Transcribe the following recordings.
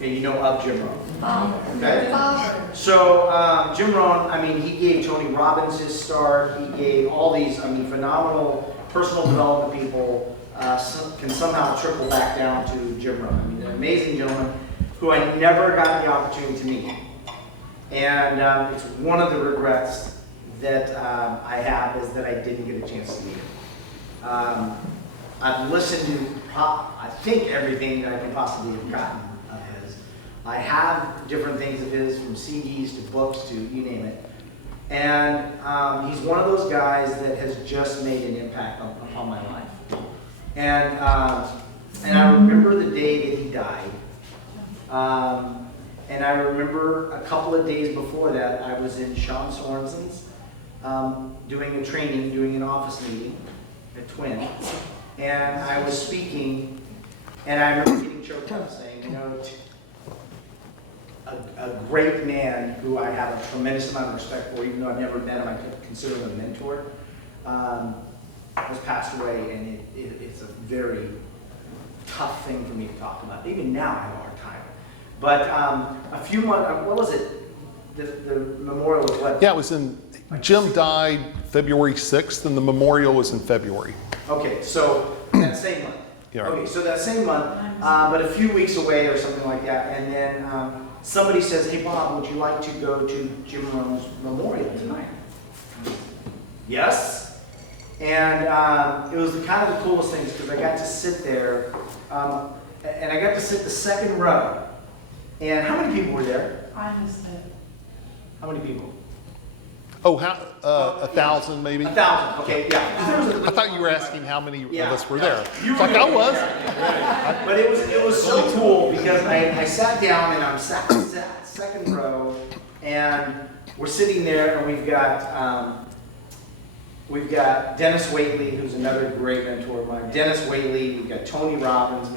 Okay, you know of Jim Rohn. Okay? Father. So Jim Rohn, I mean, he gave Tony Robbins his start. He gave all these, I mean, phenomenal personal development people can somehow trickle back down to Jim Rohn. I mean, an amazing gentleman who I never got the opportunity to meet. And it's one of the regrets that I have is that I didn't get a chance to meet him. I've listened to, I think, everything that I can possibly have gotten of his. I have different things of his, from CDs to books to you name it. And he's one of those guys that has just made an impact upon my life. And I remember the day that he died. And I remember a couple of days before that, I was in Sean Sorensen's doing a training, doing an office meeting at Twin. And I was speaking, and I remember getting choked up saying, you know, a great man who I have a tremendous amount of respect for, even though I've never met him, I consider him a mentor, has passed away, and it's a very tough thing for me to talk about. Even now I have a hard time. But a few months, what was it? The memorial was what? Yeah, it was in, Jim died February 6th, and the memorial was in February. Okay, so that same month. Yeah, right. Okay, so that same month, but a few weeks away or something like that, and then somebody says, hey Bob, would you like to go to Jim Rohn's memorial tonight? Yes. And it was kind of the coolest things because I got to sit there, and I got to sit the second row. And how many people were there? I missed it. How many people? Oh, 1,000 maybe? 1,000, okay, yeah. I thought you were asking how many of us were there. You It's were like I there. was. Yeah. But it was so cool because I sat down and I'm sat second row, and we're sitting there, and we've got Dennis Waitley, who's another great mentor of mine. Dennis Waitley, we've got Tony Robbins.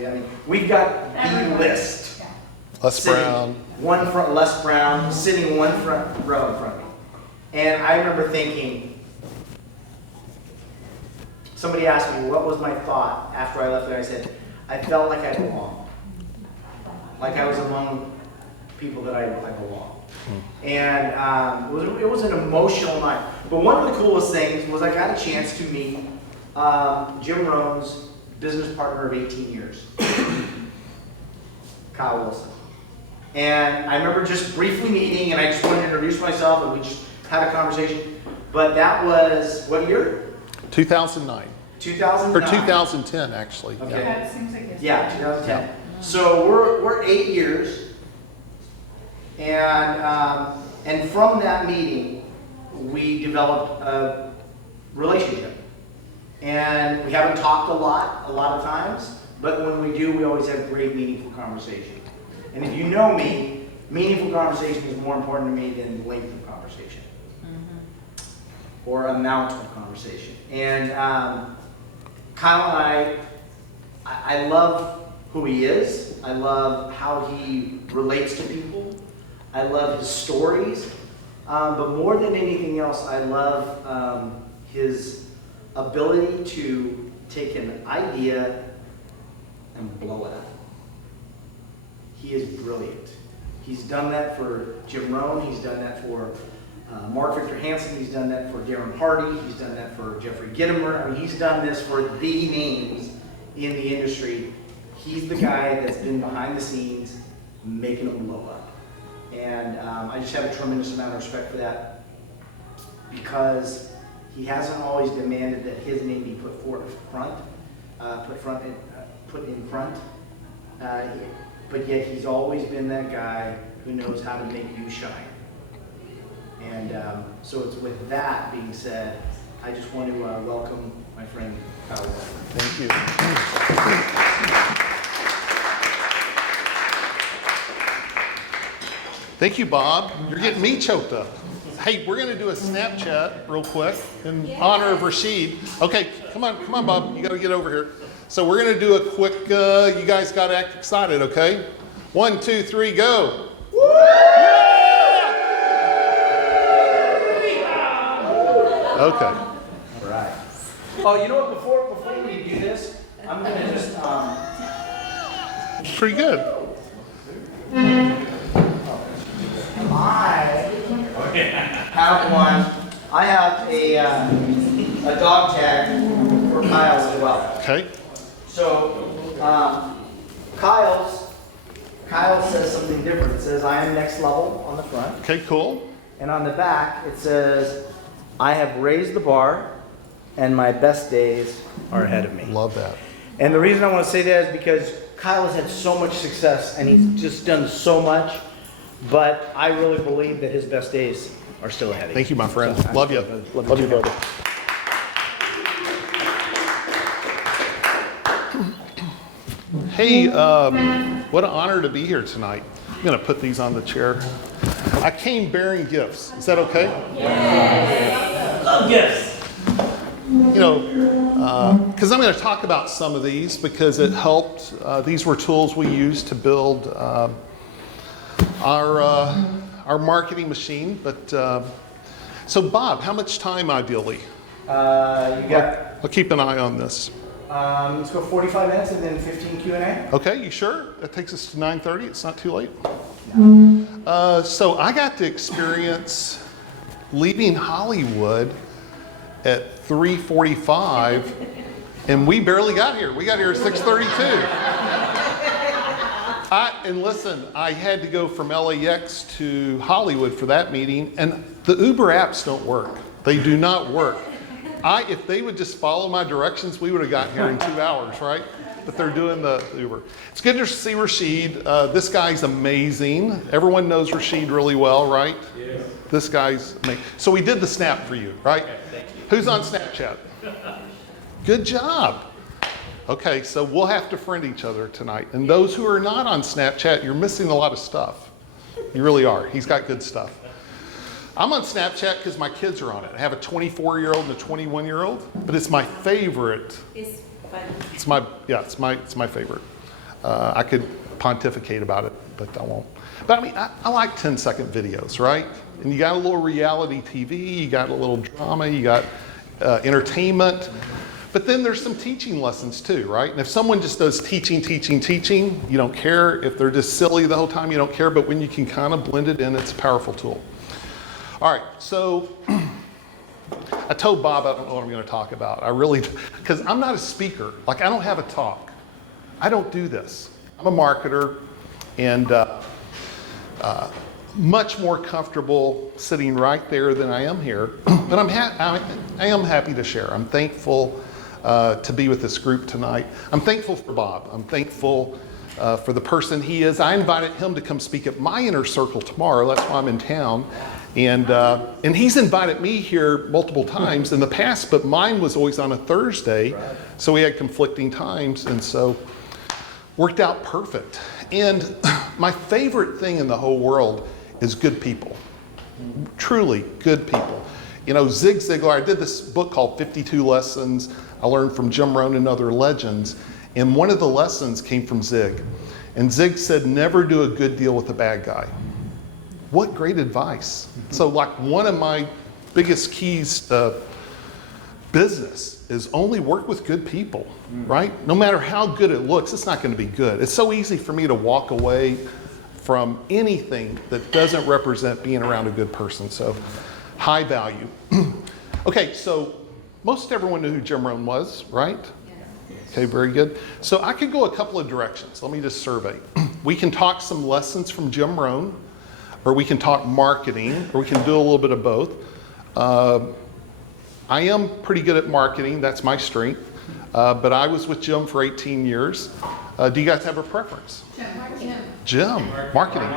We've got the list. Yeah. Les Sitting Brown. Les Brown sitting one front row in front of me. And I remember thinking, somebody asked me what was my thought after I left there. I said, I felt like I belonged. Like I was among people that I belong. And it was an emotional night. But one of the coolest things was I got a chance to meet Jim Rohn's business partner of 18 years, Kyle Wilson. And I remember just briefly meeting, and I just wanted to introduce myself, and we just had a conversation. But that was, what year? 2009. 2009. Or 2010, actually. Okay. Yeah. That seems like it's. Yeah, 2010. So we're 8 years, and from that meeting, we developed a relationship. And we haven't talked a lot of times, but when we do, we always have great, meaningful conversation. And if you know me, meaningful conversation is more important to me than length of conversation. Or amount of conversation. And Kyle and I love who he is. I love how he relates to people. I love his stories. But more than anything else, I love his ability to take an idea and blow it up. He is brilliant. He's done that for Jim Rohn. He's done that for Mark Victor Hansen. He's done that for Darren Hardy. He's done that for Jeffrey Gitomer. I mean, he's done this for the names in the industry. He's the guy that's been behind the scenes making them blow up. And I just have a tremendous amount of respect for that because he hasn't always demanded that his name be put in front. But yet he's always been that guy who knows how to make you shine. And so it's with that being said, I just want to welcome my friend Kyle Wilson. Thank you. Thank you, Bob. You're getting me choked up. Hey, we're going to do a Snapchat real quick in honor of Rashid. Okay, come on, Bob. You got to get over here. So we're going to do a quick, you guys got to act excited, okay? 1, 2, 3, go. Okay. All right. Oh, you know what? Before we do this, I'm going to just Pretty good. I have a dog tag for Kyle as well. Okay. So, Kyle says something different. It says, I am next level on the front. Okay, cool. And on the back, it says, I have raised the bar and my best days are ahead of me. Love that. And the reason I want to say that is because Kyle has had so much success and he's just done so much, but I really believe that his best days are still ahead of him. Thank you, my friend. Love you. Love you, brother. Hey, what an honor to be here tonight. I'm going to put these on the chair. I came bearing gifts. Is that okay? Yes. Love gifts. You know, because I'm going to talk about some of these because it helped. These were tools we used to build our marketing machine. But so, Bob, how much time ideally? I'll keep an eye on this. Let's go 45 minutes and then 15 Q&A. Okay, you sure? That takes us to 9:30. It's not too late. So I got to experience leaving Hollywood at 3:45, and we barely got here. We got here at 6:32. And listen, I had to go from LAX to Hollywood for that meeting, and the Uber apps don't work. They do not work. If they would just follow my directions, we would have gotten here in 2 hours, right? But they're doing the Uber. It's good to see Rashid. This guy's amazing. Everyone knows Rashid really well, right? Yes. This guy's amazing. So we did the snap for you, right? Okay, thank you. Who's on Snapchat? Good job. Okay, so we'll have to friend each other tonight. And those who are not on Snapchat, you're missing a lot of stuff. You really are. He's got good stuff. I'm on Snapchat because my kids are on it. I have a 24-year-old and a 21-year-old, but it's my favorite. It's It's my favorite. I could pontificate about it, but I won't. But I mean, I like 10-second videos, right? And you got a little reality TV, you got a little drama, you got entertainment, but then there's some teaching lessons too, right? And if someone just does teaching, you don't care. If they're just silly the whole time, you don't care. But when you can kind of blend it in, it's a powerful tool. All right, so I told Bob I don't know what I'm going to talk about. I really, because I'm not a speaker. Like, I don't have a talk. I don't do this. I'm a marketer and much more comfortable sitting right there than I am here. But I am happy to share. I'm thankful to be with this group tonight. I'm thankful for Bob. I'm thankful for the person he is. I invited him to come speak at my inner circle tomorrow. That's why I'm in town. And he's invited me here multiple times in the past, but mine was always on a Thursday, so we had conflicting times, and so worked out perfect. And my favorite thing in the whole world is good people, truly good people. You know, Zig Ziglar, I did this book called 52 Lessons I Learned from Jim Rohn and Other Legends, and one of the lessons came from Zig. And Zig said, never do a good deal with a bad guy. What great advice. So like one of my biggest keys to business is only work with good people, right? No matter how good it looks, it's not going to be good. It's so easy for me to walk away from anything that doesn't represent being around a good person. So high value. Okay, so most everyone knew who Jim Rohn was, right? Okay, very good. So I could go a couple of directions. Let me just survey. We can talk some lessons from Jim Rohn, or we can talk marketing, or we can do a little bit of both. I am pretty good at marketing. That's my strength. But I was with Jim for 18 years. Do you guys have a preference? Jim, marketing.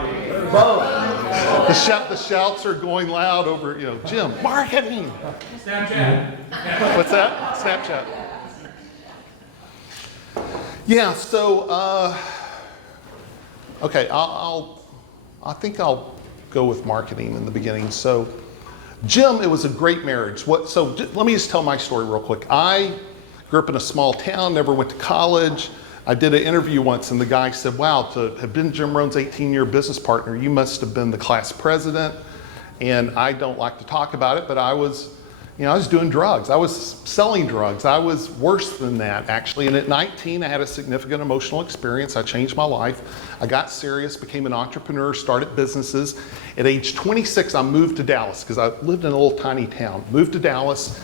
The shouts are going loud over, Jim, marketing. Snapchat. What's that? Snapchat. Yeah, so, okay, I think I'll go with marketing in the beginning. So, Jim, it was a great marriage. Let me just tell my story real quick. I grew up in a small town, never went to college. I did an interview once and the guy said, wow, to have been Jim Rohn's 18-year business partner, you must have been the class president. And I don't like to talk about it, but I was, I was doing drugs. I was selling drugs. I was worse than that, actually. And at 19, I had a significant emotional experience. I changed my life. I got serious, became an entrepreneur, started businesses. At age 26, I moved to Dallas because I lived in a little tiny town. Moved to Dallas,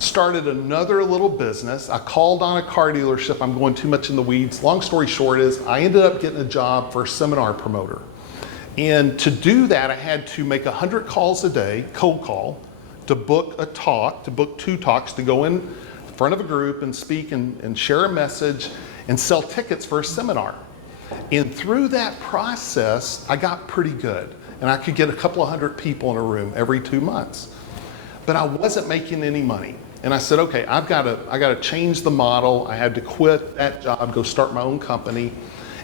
started another little business. I called on a car dealership. I'm going too much in the weeds. Long story short is I ended up getting a job for a seminar promoter. And to do that, I had to make 100 calls a day, cold call, to book a talk, to book 2 talks, to go in front of a group and speak and share a message and sell tickets for a seminar. And through that process, I got pretty good. And I could get a couple of 100 people in a room every 2 months. But I wasn't making any money. And I said, okay, I gotta change the model. I had to quit that job, go start my own company.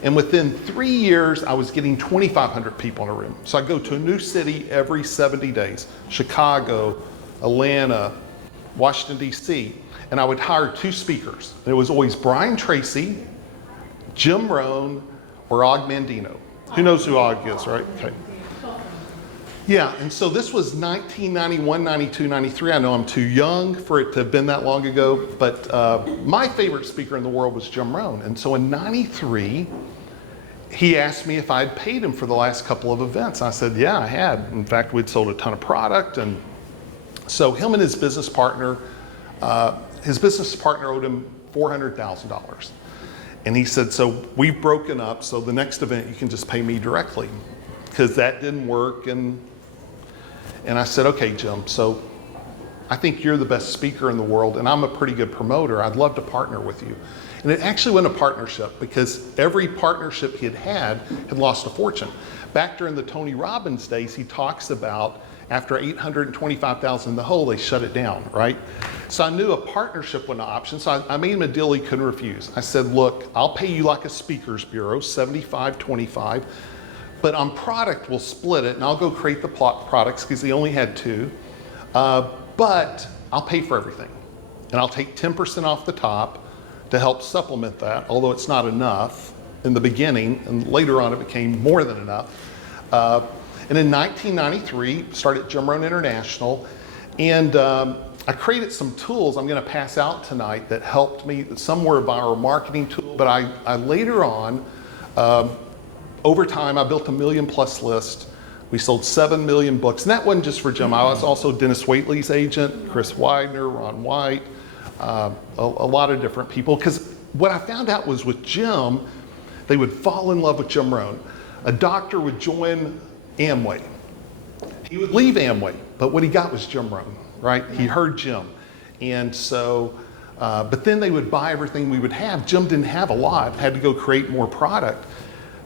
And within 3 years, I was getting 2,500 people in a room. So I go to a new city every 70 days, Chicago, Atlanta, Washington, D.C., and I would hire 2 speakers. And it was always Brian Tracy, Jim Rohn, or Og Mandino. Who knows who Og is, right? Okay. Yeah, and so this was 1991, 92, 93. I know I'm too young for it to have been that long ago, but my favorite speaker in the world was Jim Rohn. And so in 93, he asked me if I'd paid him for the last couple of events. I said, yeah, I had. In fact, we'd sold a ton of product. And so him and his business partner owed him $400,000. And he said, so we've broken up, so the next event you can just pay me directly, because that didn't work. And I said, okay, Jim, so I think you're the best speaker in the world, and I'm a pretty good promoter. I'd love to partner with you. And it actually went a partnership, because every partnership he had lost a fortune. Back during the Tony Robbins days, he talks about after 825,000 in the hole, they shut it down, right? So I knew a partnership was an option, so I made him a deal he couldn't refuse. I said, look, I'll pay you like a speakers bureau, 75-25. But on product, we'll split it, and I'll go create the products, because he only had 2. But I'll pay for everything. And I'll take 10% off the top to help supplement that, although it's not enough in the beginning, and later on it became more than enough. And in 1993, started Jim Rohn International, and I created some tools I'm gonna pass out tonight that helped me. Some were a viral marketing tool, but I later on, over time, I built a 1 million+ list. We sold 7 million books. And that wasn't just for Jim. I was also Dennis Waitley's agent, Chris Widener, Ron White, a lot of different people. Because what I found out was with Jim, they would fall in love with Jim Rohn. A doctor would join Amway. He would leave Amway, but what he got was Jim Rohn, right? He heard Jim. And so, but then they would buy everything we would have. Jim didn't have a lot, had to go create more product.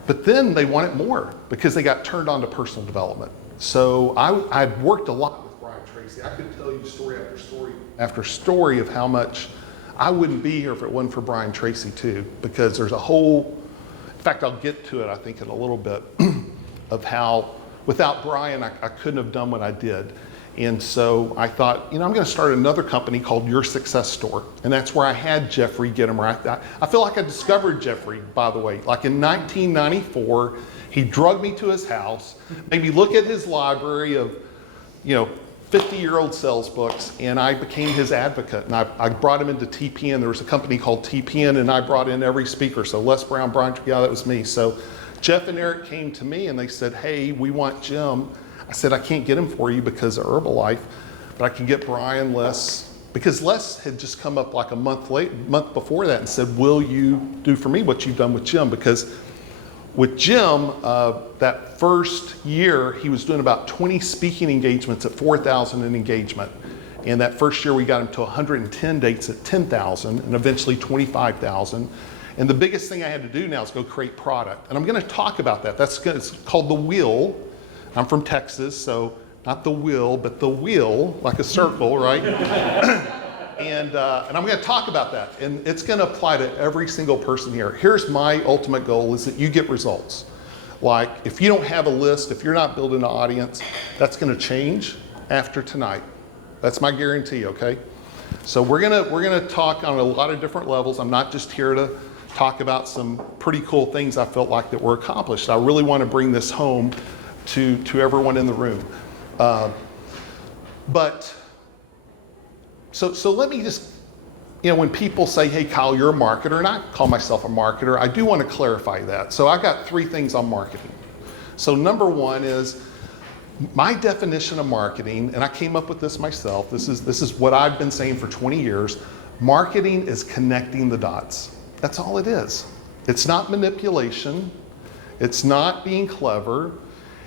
But then they wanted more because they got turned on to personal development. So I'd worked a lot with Brian Tracy. I could tell you story after story after story of how much I wouldn't be here if it wasn't for Brian Tracy too, because there's a whole, in fact, I'll get to it, I think, in a little bit, of how without Brian, I couldn't have done what I did. And so I thought, I'm going to start another company called Your Success Store. And that's where I had Jeffrey get him right. I feel like I discovered Jeffrey, by the way. Like in 1994, he drugged me to his house, made me look at his library of, 50-year-old sales books, and I became his advocate. And I brought him into TPN. There was a company called TPN, and I brought in every speaker. So Les Brown, Brian, yeah, that was me. So Jeff and Eric came to me and they said, hey, we want Jim. I said, I can't get him for you because of Herbalife, but I can get Brian, Les, because Les had just come up like a month before that and said, will you do for me what you've done with Jim? Because with Jim, that first year, he was doing about 20 speaking engagements at 4,000 an engagement. And that first year, we got him to 110 dates at 10,000 and eventually 25,000. And the biggest thing I had to do now is go create product. And I'm going to talk about that. It's called The Wheel. I'm from Texas, so not the will, but the wheel, like a circle, right? and I'm going to talk about that. And it's going to apply to every single person here. Here's my ultimate goal, is that you get results. Like, if you don't have a list, if you're not building an audience, that's going to change after tonight. That's my guarantee, okay? So we're gonna talk on a lot of different levels. I'm not just here to talk about some pretty cool things I felt like that were accomplished. I really want to bring this home to everyone in the room. But So let me just, when people say, hey, Kyle, you're a marketer, and I call myself a marketer, I do want to clarify that. So I got 3 things on marketing. So number 1 is my definition of marketing, and I came up with this myself. This is what I've been saying for 20 years. Marketing is connecting the dots. That's all it is. It's not manipulation. It's not being clever.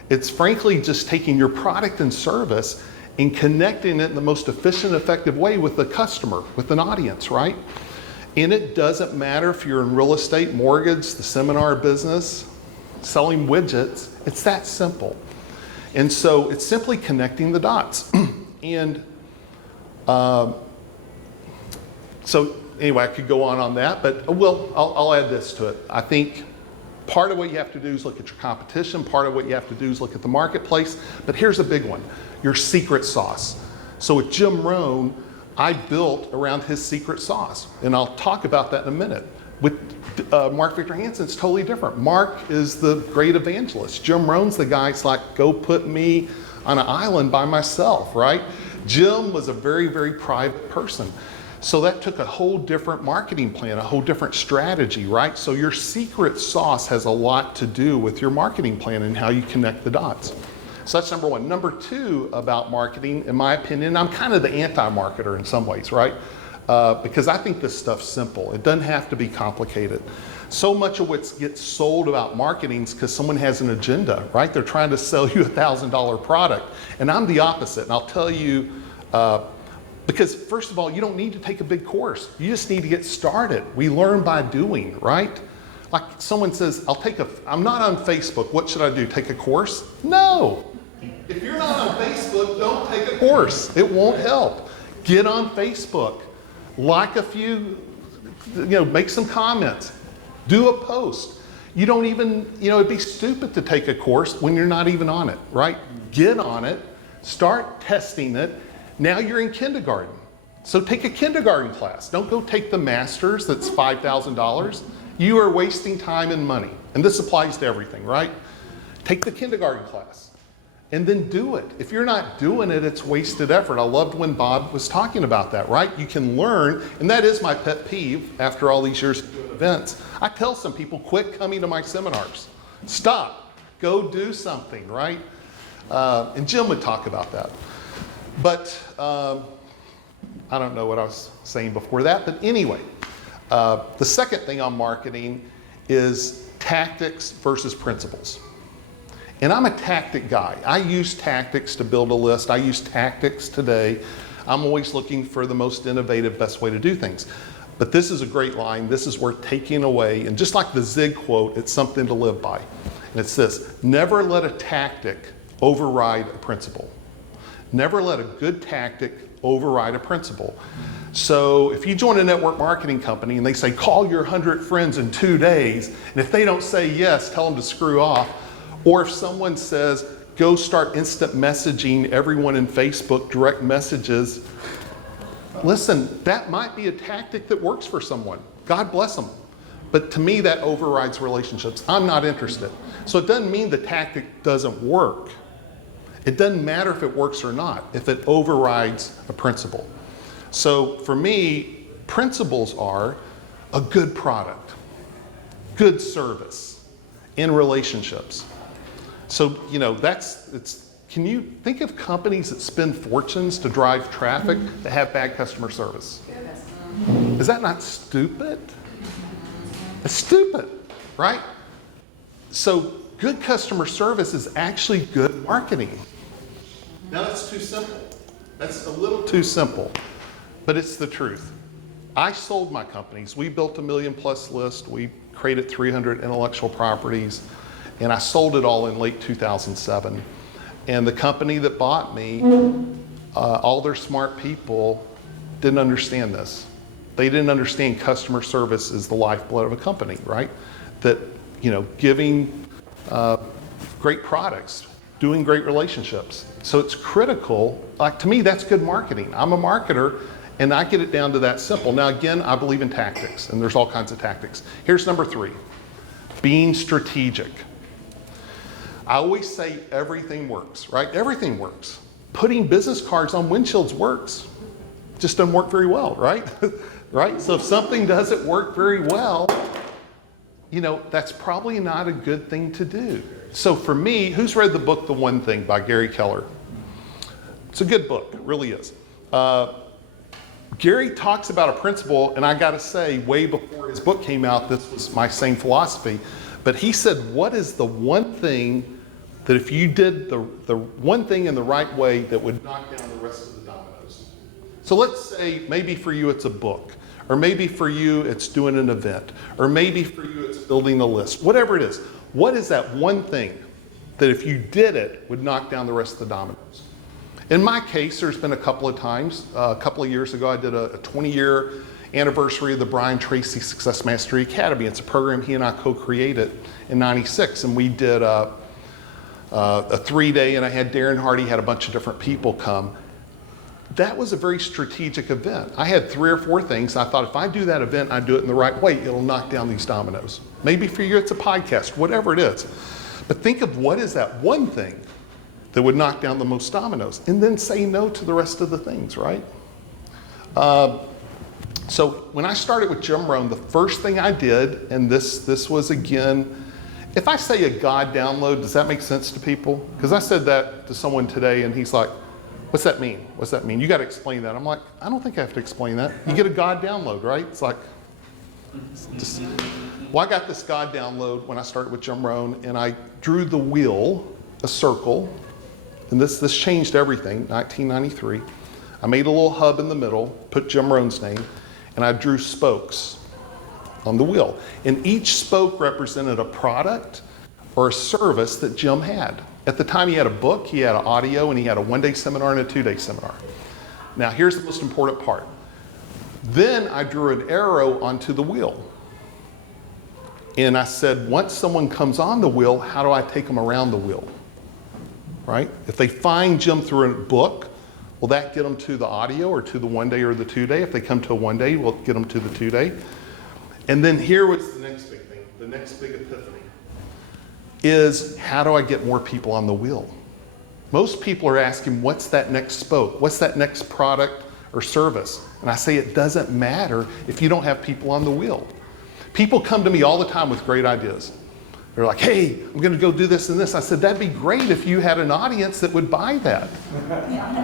It's frankly just taking your product and service and connecting it in the most efficient, effective way with the customer, with an audience, right? And it doesn't matter if you're in real estate, mortgage, the seminar business, selling widgets. It's that simple. And so it's simply connecting the dots. And so anyway, I could go on that, but I'll add this to it. I think part of what you have to do is look at your competition. Part of what you have to do is look at the marketplace. But here's a big one, your secret sauce. So with Jim Rohn, I built around his secret sauce. And I'll talk about that in a minute. With Mark Victor Hansen, it's totally different. Mark is the great evangelist. Jim Rohn's the guy that's like, go put me on an island by myself, right? Jim was a very, very private person. So that took a whole different marketing plan, a whole different strategy, right? So your secret sauce has a lot to do with your marketing plan and how you connect the dots. So that's number 1. Number 2 about marketing, in my opinion, I'm kind of the anti-marketer in some ways, right? Because I think this stuff's simple. It doesn't have to be complicated. So much of what gets sold about marketing is because someone has an agenda, right? They're trying to sell you a $1,000 product. And I'm the opposite. And I'll tell you, because first of all, you don't need to take a big course. You just need to get started. We learn by doing, right? Like someone says, I'm not on Facebook. What should I do? Take a course? No. If you're not on Facebook, don't take a course. It won't help. Get on Facebook. Like a few, make some comments. Do a post. You don't even, it'd be stupid to take a course when you're not even on it, right? Get on it. Start testing it. Now you're in kindergarten. So take a kindergarten class. Don't go take the master's that's $5,000. You are wasting time and money. And this applies to everything, right? Take the kindergarten class and then do it. If you're not doing it, it's wasted effort. I loved when Bob was talking about that, right? You can learn, and that is my pet peeve after all these years of doing events. I tell some people, quit coming to my seminars. Stop. Go do something, right? And Jim would talk about that. But I don't know what I was saying before that. But anyway, the second thing on marketing is tactics versus principles. And I'm a tactic guy. I use tactics to build a list. I use tactics today. I'm always looking for the most innovative, best way to do things. But this is a great line. This is worth taking away. And just like the Zig quote, it's something to live by. And it's this: never let a tactic override a principle. Never let a good tactic override a principle. So if you join a network marketing company and they say, call your 100 friends in 2 days, and if they don't say yes, tell them to screw off. Or if someone says, go start instant messaging everyone in Facebook, direct messages, listen, that might be a tactic that works for someone. God bless them. But to me, that overrides relationships. I'm not interested. So it doesn't mean the tactic doesn't work. It doesn't matter if it works or not, if it overrides a principle. So for me, principles are a good product, good service, in relationships. So, can you think of companies that spend fortunes to drive traffic that have bad customer service? Is that not stupid? It's stupid, right? So good customer service is actually good marketing. Now that's too simple. That's a little too simple, but it's the truth. I sold my companies. We built a $1 million+ list. We created 300 intellectual properties, and I sold it all in late 2007. And the company that bought me, all their smart people didn't understand this. They didn't understand customer service is the lifeblood of a company, right? That, giving great products, doing great relationships. So it's critical. Like, to me, that's good marketing. I'm a marketer, and I get it down to that simple. Now, again, I believe in tactics, and there's all kinds of tactics. Here's number 3, being strategic. I always say everything works, right? Everything works. Putting business cards on windshields works. just doesn't work very well, right? Right? So if something doesn't work very well, that's probably not a good thing to do. So for me, who's read the book The One Thing by Gary Keller? It's a good book, it really is. Gary talks about a principle, and I gotta say, way before his book came out, this was my same philosophy. But he said, what is the one thing that if you did the one thing in the right way that would knock down the rest of the dominoes? So let's say maybe for you it's a book, or maybe for you it's doing an event, or maybe for you it's building a list, whatever it is. What is that one thing that if you did it would knock down the rest of the dominoes? In my case, there's been a couple of times. A couple of years ago, I did a 20-year anniversary of the Brian Tracy Success Mastery Academy. It's a program he and I co-created in '96, and we did a 3-day, and I had Darren Hardy, had a bunch of different people come. That was a very strategic event. I had 3 or 4 things. I thought if I do that event, I do it in the right way, it'll knock down these dominoes. Maybe for you it's a podcast, whatever it is. But think of what is that one thing that would knock down the most dominoes, and then say no to the rest of the things, right? So when I started with Jim Rohn, the first thing I did, and this was again, if I say a God download, does that make sense to people? Because I said that to someone today, and he's like, what's that mean? What's that mean? You got to explain that. I'm like, I don't think I have to explain that. You get a God download, right? It's like, well, I got this God download when I started with Jim Rohn, and I drew the wheel, a circle, and this changed everything, 1993. I made a little hub in the middle, put Jim Rohn's name, and I drew spokes on the wheel. And each spoke represented a product or a service that Jim had. At the time, he had a book, he had an audio, and he had a 1-day seminar and a 2-day seminar. Now, here's the most important part. Then I drew an arrow onto the wheel. And I said, once someone comes on the wheel, how do I take them around the wheel? Right? If they find Jim through a book, will that get them to the audio or to the 1-day or the 2-day? If they come to a 1-day, we'll get them to the 2-day. And then here was the next big thing, the next big epiphany, is how do I get more people on the wheel? Most people are asking, what's that next spoke? What's that next product or service? And I say it doesn't matter if you don't have people on the wheel. People come to me all the time with great ideas. They're like, hey, I'm gonna go do this and this. I said, that'd be great if you had an audience that would buy that.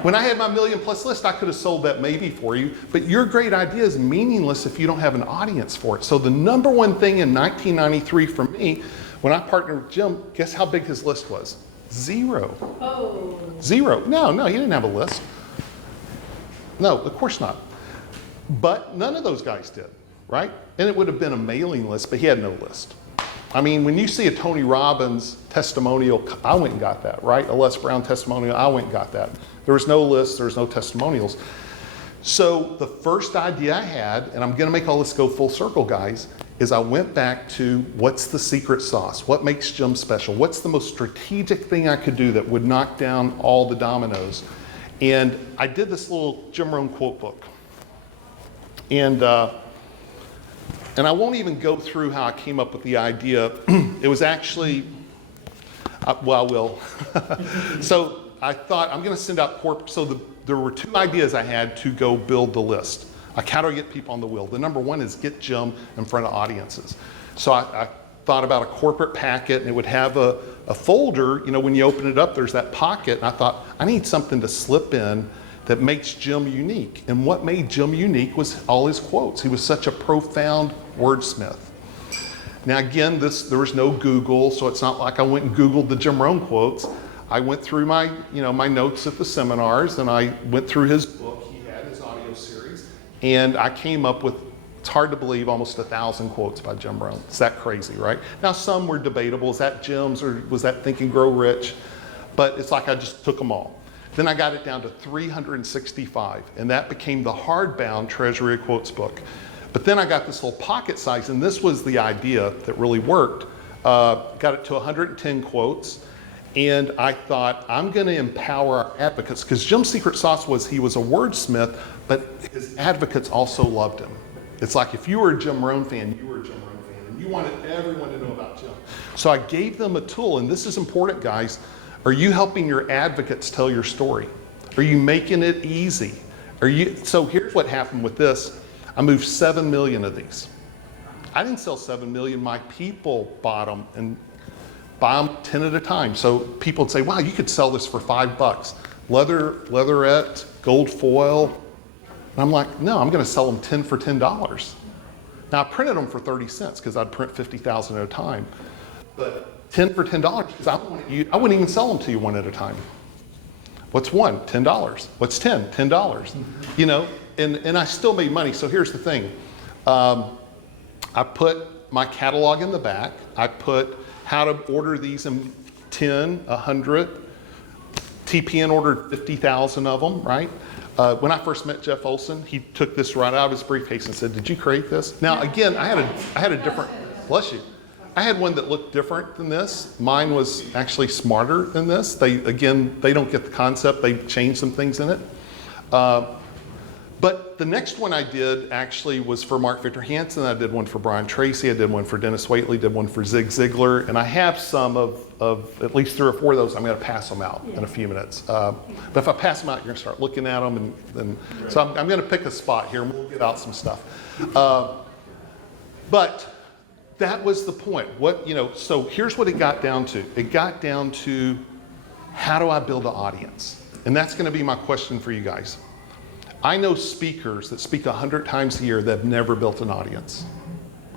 When I had my 1 million+ list, I could have sold that maybe for you, but your great idea is meaningless if you don't have an audience for it. So the number one thing in 1993 for me, when I partnered with Jim, guess how big his list was? 0. Oh. 0. No, he didn't have a list. No, of course not. But none of those guys did, right? And it would have been a mailing list, but he had no list. I mean, when you see a Tony Robbins testimonial, I went and got that, right? A Les Brown testimonial, I went and got that. There was no list, there was no testimonials. So the first idea I had, and I'm gonna make all this go full circle, guys, is I went back to what's the secret sauce? What makes Jim special? What's the most strategic thing I could do that would knock down all the dominoes? And I did this little Jim Rohn quote book. And I won't even go through how I came up with the idea. It was actually, well, I will. So I thought I'm going to send out there were 2 ideas I had to go build the list. Like, how do I get people on the wheel? The number one is get Jim in front of audiences. So I thought about a corporate packet, and it would have a folder. When you open it up, there's that pocket. And I thought, I need something to slip in that makes Jim unique. And what made Jim unique was all his quotes. He was such a profound wordsmith. Now again, there was no Google, so it's not like I went and Googled the Jim Rohn quotes. I went through my notes at the seminars, and I went through his book. He had his audio series, and I came up with, it's hard to believe, almost 1,000 quotes by Jim Rohn. It's that crazy, right? Now some were debatable. Is that Jim's or was that Think and Grow Rich? But it's like I just took them all. Then I got it down to 365, and that became the hardbound Treasury of Quotes book. But then I got this little pocket size, and this was the idea that really worked. Got it to 110 quotes, and I thought, I'm gonna empower our advocates, because Jim's secret sauce was he was a wordsmith, but his advocates also loved him. It's like if you were a Jim Rohn fan, you were a Jim Rohn fan, and you wanted everyone to know about Jim. So I gave them a tool, and this is important, guys. Are you helping your advocates tell your story? Are you making it easy? So here's what happened with this. I moved 7 million of these. I didn't sell 7 million. My people bought them and buy them 10 at a time. So people would say, wow, you could sell this for $5. Leatherette, gold foil. And I'm like, no, I'm going to sell them 10 for $10. Now I printed them for 30 cents because I'd print 50,000 at a time. But 10 for $10 because I wouldn't even sell them to you one at a time. What's one? $10. What's 10? $10. You know, and I still made money. So here's the thing. I put my catalog in the back. I put how to order these in 10, 100. TPN ordered 50,000 of them, right? When I first met Jeff Olson, he took this right out of his briefcase and said, did you create this? Now, again, I had a different, bless you. I had one that looked different than this. Mine was actually smarter than this. They don't get the concept. They changed some things in it. But the next one I did actually was for Mark Victor Hansen. I did one for Brian Tracy. I did one for Dennis Waitley. Did one for Zig Ziglar. And I have some of at least 3 or 4 of those. I'm going to pass them out in a few minutes. But if I pass them out, you're going to start looking at them. So I'm going to pick a spot here and we'll get out some stuff. But that was the point. So here's what it got down to. It got down to, how do I build an audience? And that's going to be my question for you guys. I know speakers that speak 100 times a year that have never built an audience.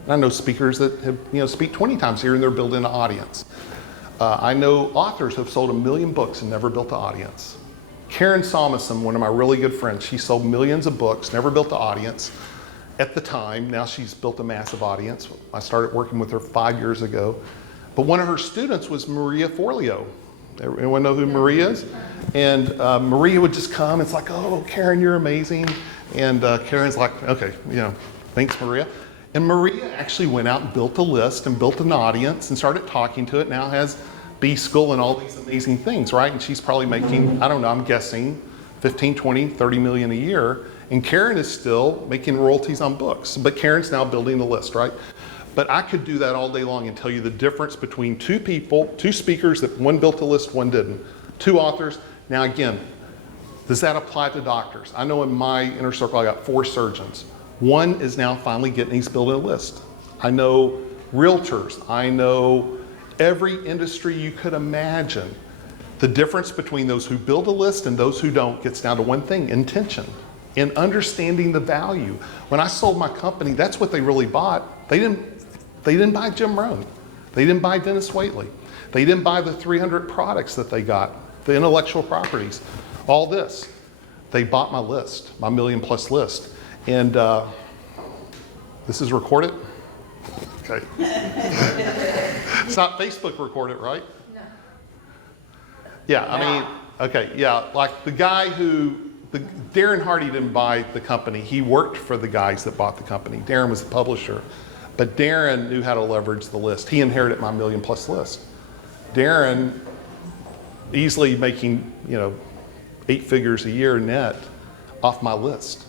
I know speakers that have, speak 20 times a year and they're building an audience. I know authors who have sold 1 million books and never built an audience. Karen Somerson, one of my really good friends, she sold millions of books, never built an audience. At the time, now she's built a massive audience. I started working with her 5 years ago. But one of her students was Maria Forleo. Everyone know who Maria is? And Maria would just come, it's like, oh, Karen, you're amazing. And Karen's like, okay, thanks, Maria. And Maria actually went out and built a list and built an audience and started talking to it. Now has B-School and all these amazing things, right? And she's probably making, I don't know, I'm guessing 15, 20, 30 million a year. And Karen is still making royalties on books, but Karen's now building the list, right? But I could do that all day long and tell you the difference between 2 people, 2 speakers, that one built a list, one didn't. 2 authors. Now again, does that apply to doctors? I know in my inner circle I got 4 surgeons. One is now finally he's building a list. I know realtors. I know every industry you could imagine. The difference between those who build a list and those who don't gets down to one thing: intention. And understanding the value. When I sold my company, that's what they really bought. They didn't buy Jim Rohn. They didn't buy Dennis Waitley. They didn't buy the 300 products that they got, the intellectual properties, all this. They bought my list, my 1 million+ list. And this is recorded? Okay. It's not Facebook recorded, right? No. Yeah, I mean, okay, yeah, like the guy Darren Hardy didn't buy the company. He worked for the guys that bought the company. Darren was the publisher. But Darren knew how to leverage the list. He inherited my 1 million+ list. Darren easily making, 8 figures a year net off my list.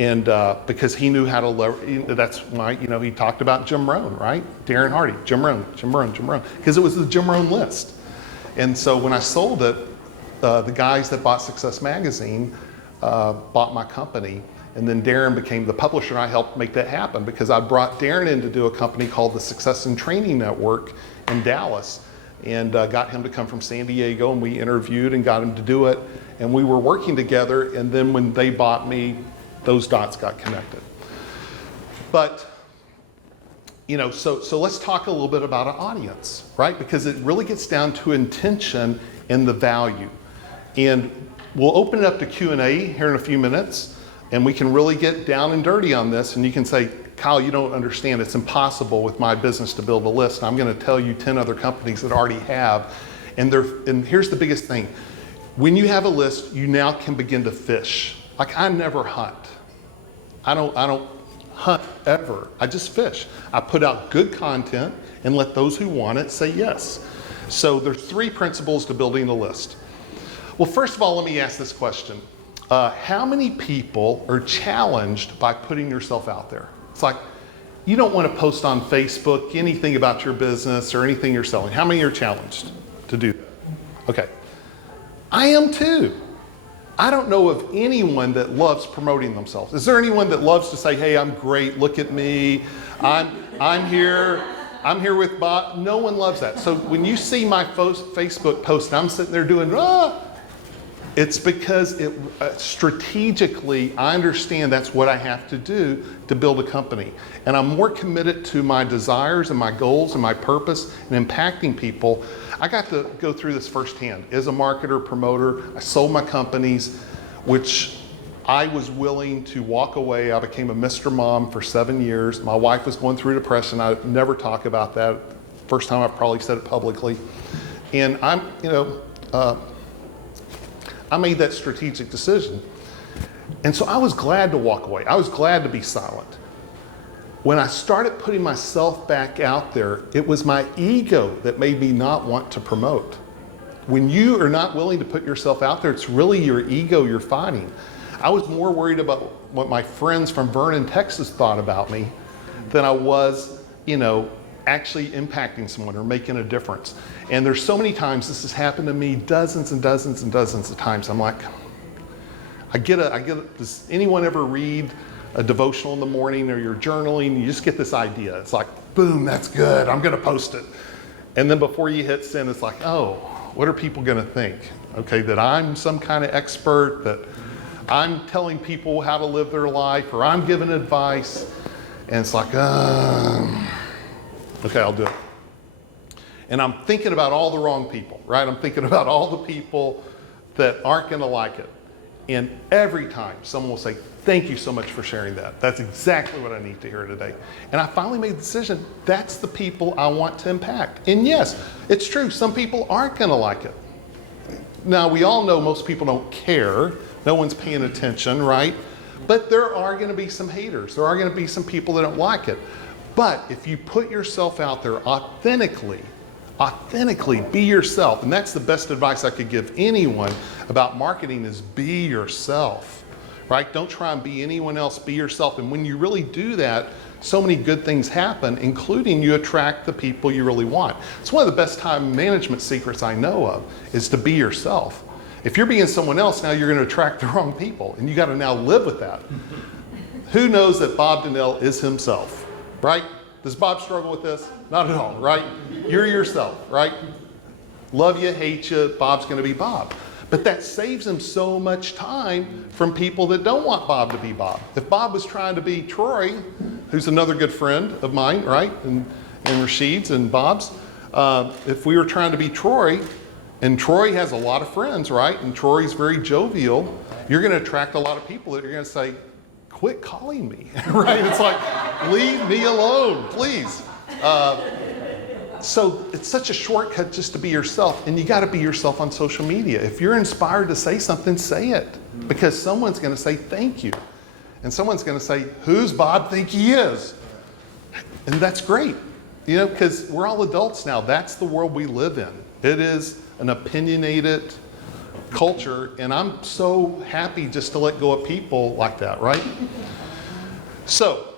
And because he knew how to leverage, that's why, he talked about Jim Rohn, right? Darren Hardy, Jim Rohn. Because it was the Jim Rohn list. And so when I sold it, the guys that bought Success Magazine bought my company, and then Darren became the publisher. I helped make that happen because I brought Darren in to do a company called the Success and Training Network in Dallas, and got him to come from San Diego, and we interviewed and got him to do it, and we were working together, and then when they bought me, those dots got connected. But so let's talk a little bit about an audience, right? Because it really gets down to intention and the value. And we'll open it up to Q&A here in a few minutes, and we can really get down and dirty on this. And you can say, Kyle, you don't understand. It's impossible with my business to build a list. And I'm going to tell you 10 other companies that already have. And here's the biggest thing. When you have a list, you now can begin to fish. Like, I never hunt. I don't hunt ever. I just fish. I put out good content and let those who want it say yes. So there's 3 principles to building a list. Well, first of all, let me ask this question. How many people are challenged by putting yourself out there? It's like, you don't want to post on Facebook anything about your business or anything you're selling. How many are challenged to do that? Okay. I am too. I don't know of anyone that loves promoting themselves. Is there anyone that loves to say, hey, I'm great, look at me, I'm here with Bob? No one loves that. So when you see my Facebook post and I'm sitting there doing, it's because strategically I understand that's what I have to do to build a company. And I'm more committed to my desires and my goals and my purpose and impacting people. I got to go through this firsthand. As a marketer, promoter, I sold my companies, which I was willing to walk away. I became a Mr. Mom for 7 years. My wife was going through depression. I never talk about that. First time I've probably said it publicly. And I made that strategic decision. And so I was glad to walk away. I was glad to be silent. When I started putting myself back out there, it was my ego that made me not want to promote. When you are not willing to put yourself out there, it's really your ego you're fighting. I was more worried about what my friends from Vernon, Texas thought about me than I was, actually impacting someone or making a difference. And there's so many times this has happened to me, dozens and dozens and dozens of times. I'm like, does anyone ever read a devotional in the morning or you're journaling? You just get this idea. It's like, boom, that's good. I'm going to post it. And then before you hit send, it's like, oh, what are people going to think? Okay, that I'm some kind of expert, that I'm telling people how to live their life, or I'm giving advice. And it's like, okay, I'll do it. And I'm thinking about all the wrong people, right? I'm thinking about all the people that aren't going to like it. And every time someone will say, thank you so much for sharing that. That's exactly what I need to hear today. And I finally made the decision, that's the people I want to impact. And yes, it's true, some people aren't going to like it. Now, we all know most people don't care. No one's paying attention, right? But there are going to be some haters. There are going to be some people that don't like it. But if you put yourself out there authentically, be yourself. And that's the best advice I could give anyone about marketing is be yourself, right? Don't try and be anyone else, be yourself. And when you really do that, so many good things happen, including you attract the people you really want. It's one of the best time management secrets I know of is to be yourself. If you're being someone else, now you're going to attract the wrong people. And you got to now live with that. Who knows that Bob Donnell is himself, right? Does Bob struggle with this? Not at all, right? You're yourself, right? Love you, hate you, Bob's going to be Bob. But that saves him so much time from people that don't want Bob to be Bob. If Bob was trying to be Troy, who's another good friend of mine, right? And Rashid's and Bob's, if we were trying to be Troy, and Troy has a lot of friends, right? And Troy's very jovial, you're going to attract a lot of people that are going to say, quit calling me, right? It's like, leave me alone, please. So it's such a shortcut just to be yourself, and you got to be yourself on social media. If you're inspired to say something, say it, because someone's going to say thank you, and someone's going to say, who's Bob think he is? And that's great, because we're all adults now. That's the world we live in. It is an opinionated culture, and I'm so happy just to let go of people like that, right? So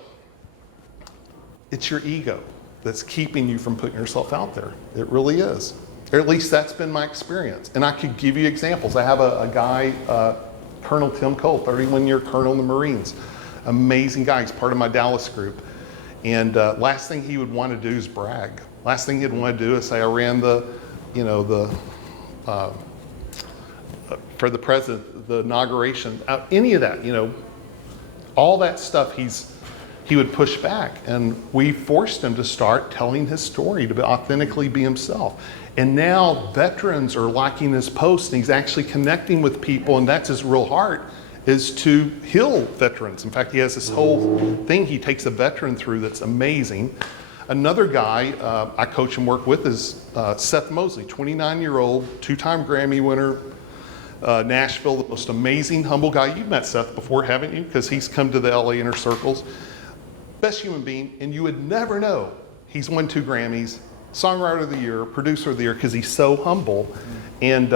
it's your ego that's keeping you from putting yourself out there. It really is. Or at least that's been my experience. And I could give you examples. I have a guy, Colonel Tim Cole, 31-year colonel in the Marines. Amazing guy. He's part of my Dallas group. And last thing he would want to do is brag. Last thing he'd want to do is say, I ran for the president, the inauguration, any of that, all that stuff he would push back. And we forced him to start telling his story, to authentically be himself. And now veterans are liking his posts, and he's actually connecting with people, and that's his real heart, is to heal veterans. In fact, he has this whole thing he takes a veteran through that's amazing. Another guy I coach and work with is Seth Mosley, 29-year-old, two-time Grammy winner, Nashville, the most amazing, humble guy. You've met Seth before, haven't you? Because he's come to the LA inner circles. Best human being, and you would never know he's won 2 Grammys, Songwriter of the Year, Producer of the Year, because he's so humble. And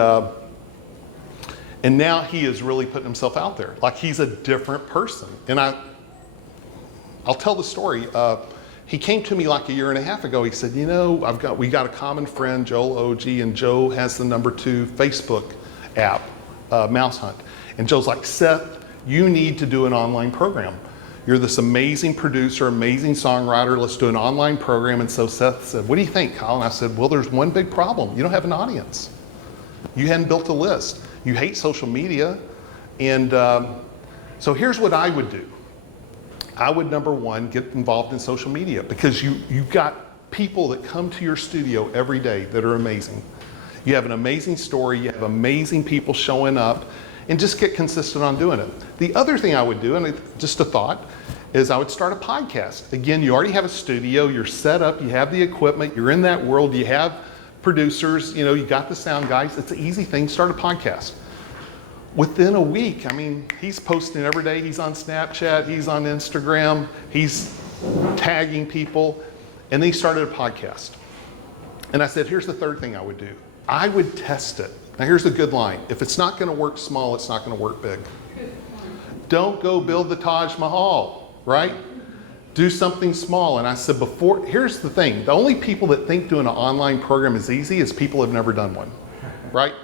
now he is really putting himself out there. Like he's a different person. And I'll tell the story. He came to me like a year and a half ago. He said, we got a common friend, Joel OG, and Joe has the #2 Facebook app, Mouse Hunt. And Joe's like, Seth, you need to do an online program. You're this amazing producer, amazing songwriter. Let's do an online program. And so Seth said, what do you think, Kyle? And I said, well, there's one big problem. You don't have an audience. You hadn't built a list. You hate social media. And so here's what I would do. I would, number one, get involved in social media, because you've got people that come to your studio every day that are amazing. You have an amazing story, you have amazing people showing up, and just get consistent on doing it. The other thing I would do, and just a thought, is I would start a podcast. Again, you already have a studio, you're set up, you have the equipment, you're in that world, you have producers, you know, you got the sound guys. It's an easy thing, start a podcast. Within a week, I mean, he's posting every day. He's on Snapchat, he's on Instagram, he's tagging people, and then he started a podcast. And I said, here's the third thing I would do. I would test it. Now here's a good line. If it's not gonna work small, it's not gonna work big. Don't go build the Taj Mahal, right? Do something small. And I said here's the thing. The only people that think doing an online program is easy is people who have never done one, right?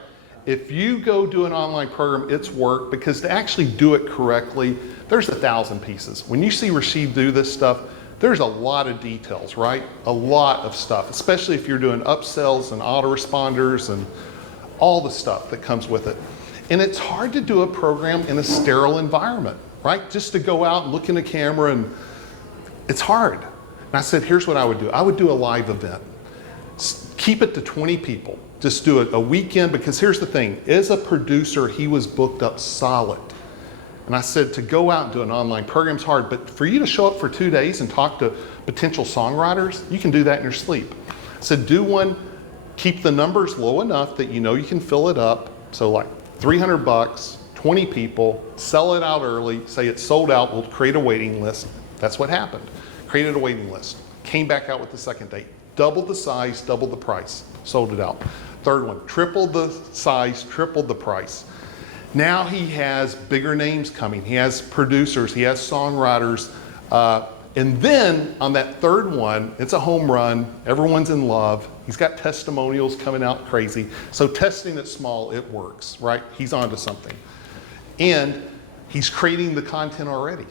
If you go do an online program, it's work, because to actually do it correctly, there's 1,000 pieces. When you see Rashid do this stuff, there's a lot of details, right? A lot of stuff, especially if you're doing upsells and autoresponders and all the stuff that comes with it. And it's hard to do a program in a sterile environment, right? Just to go out and look in the camera, and it's hard. And I said, here's what I would do. I would do a live event. Keep it to 20 people. Just do it a weekend, because here's the thing. As a producer, he was booked up solid. And I said, to go out and do an online program is hard, but for you to show up for 2 days and talk to potential songwriters, you can do that in your sleep. I said, do one, keep the numbers low enough that you know you can fill it up. So like $300, 20 people, sell it out early, say it's sold out, we'll create a waiting list. That's what happened. Created a waiting list. Came back out with the second date. Doubled the size, doubled the price. Sold it out. Third one, tripled the size, tripled the price. Now he has bigger names coming. He has producers, he has songwriters. And then on that third one, it's a home run. Everyone's in love. He's got testimonials coming out crazy. So testing it small, it works, right? He's onto something. And he's creating the content already.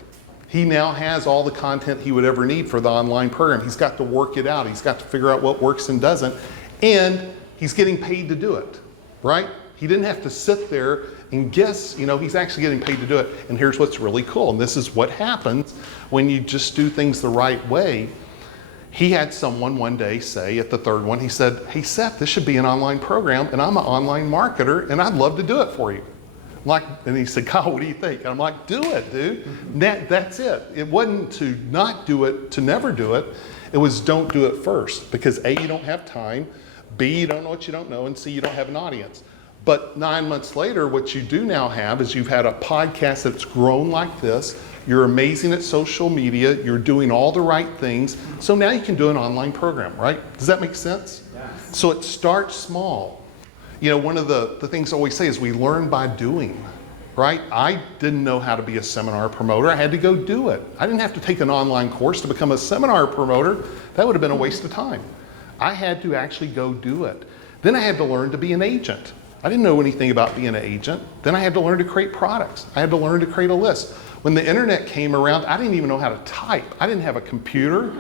He now has all the content he would ever need for the online program. He's got to work it out. He's got to figure out what works and doesn't. And he's getting paid to do it, right? He didn't have to sit there and guess, you know, he's actually getting paid to do it. And here's what's really cool, and this is what happens when you just do things the right way. He had someone one day say at the third one, he said, hey Seth, this should be an online program, and I'm an online marketer, and I'd love to do it for you. I'm like, and he said, Kyle, what do you think? And I'm like, do it, dude. That's it. It wasn't to not do it, to never do it. It was don't do it first, because A, you don't have time, B, you don't know what you don't know, and C, you don't have an audience. But 9 months later, what you do now have is you've had a podcast that's grown like this. You're amazing at social media. You're doing all the right things. So now you can do an online program, right? Does that make sense? Yeah. So it starts small. You know, one of the things I always say is we learn by doing, right? I didn't know how to be a seminar promoter. I had to go do it. I didn't have to take an online course to become a seminar promoter. That would have been a waste of time. I had to actually go do it. Then I had to learn to be an agent. I didn't know anything about being an agent. Then I had to learn to create products. I had to learn to create a list. When the internet came around, I didn't even know how to type. I didn't have a computer,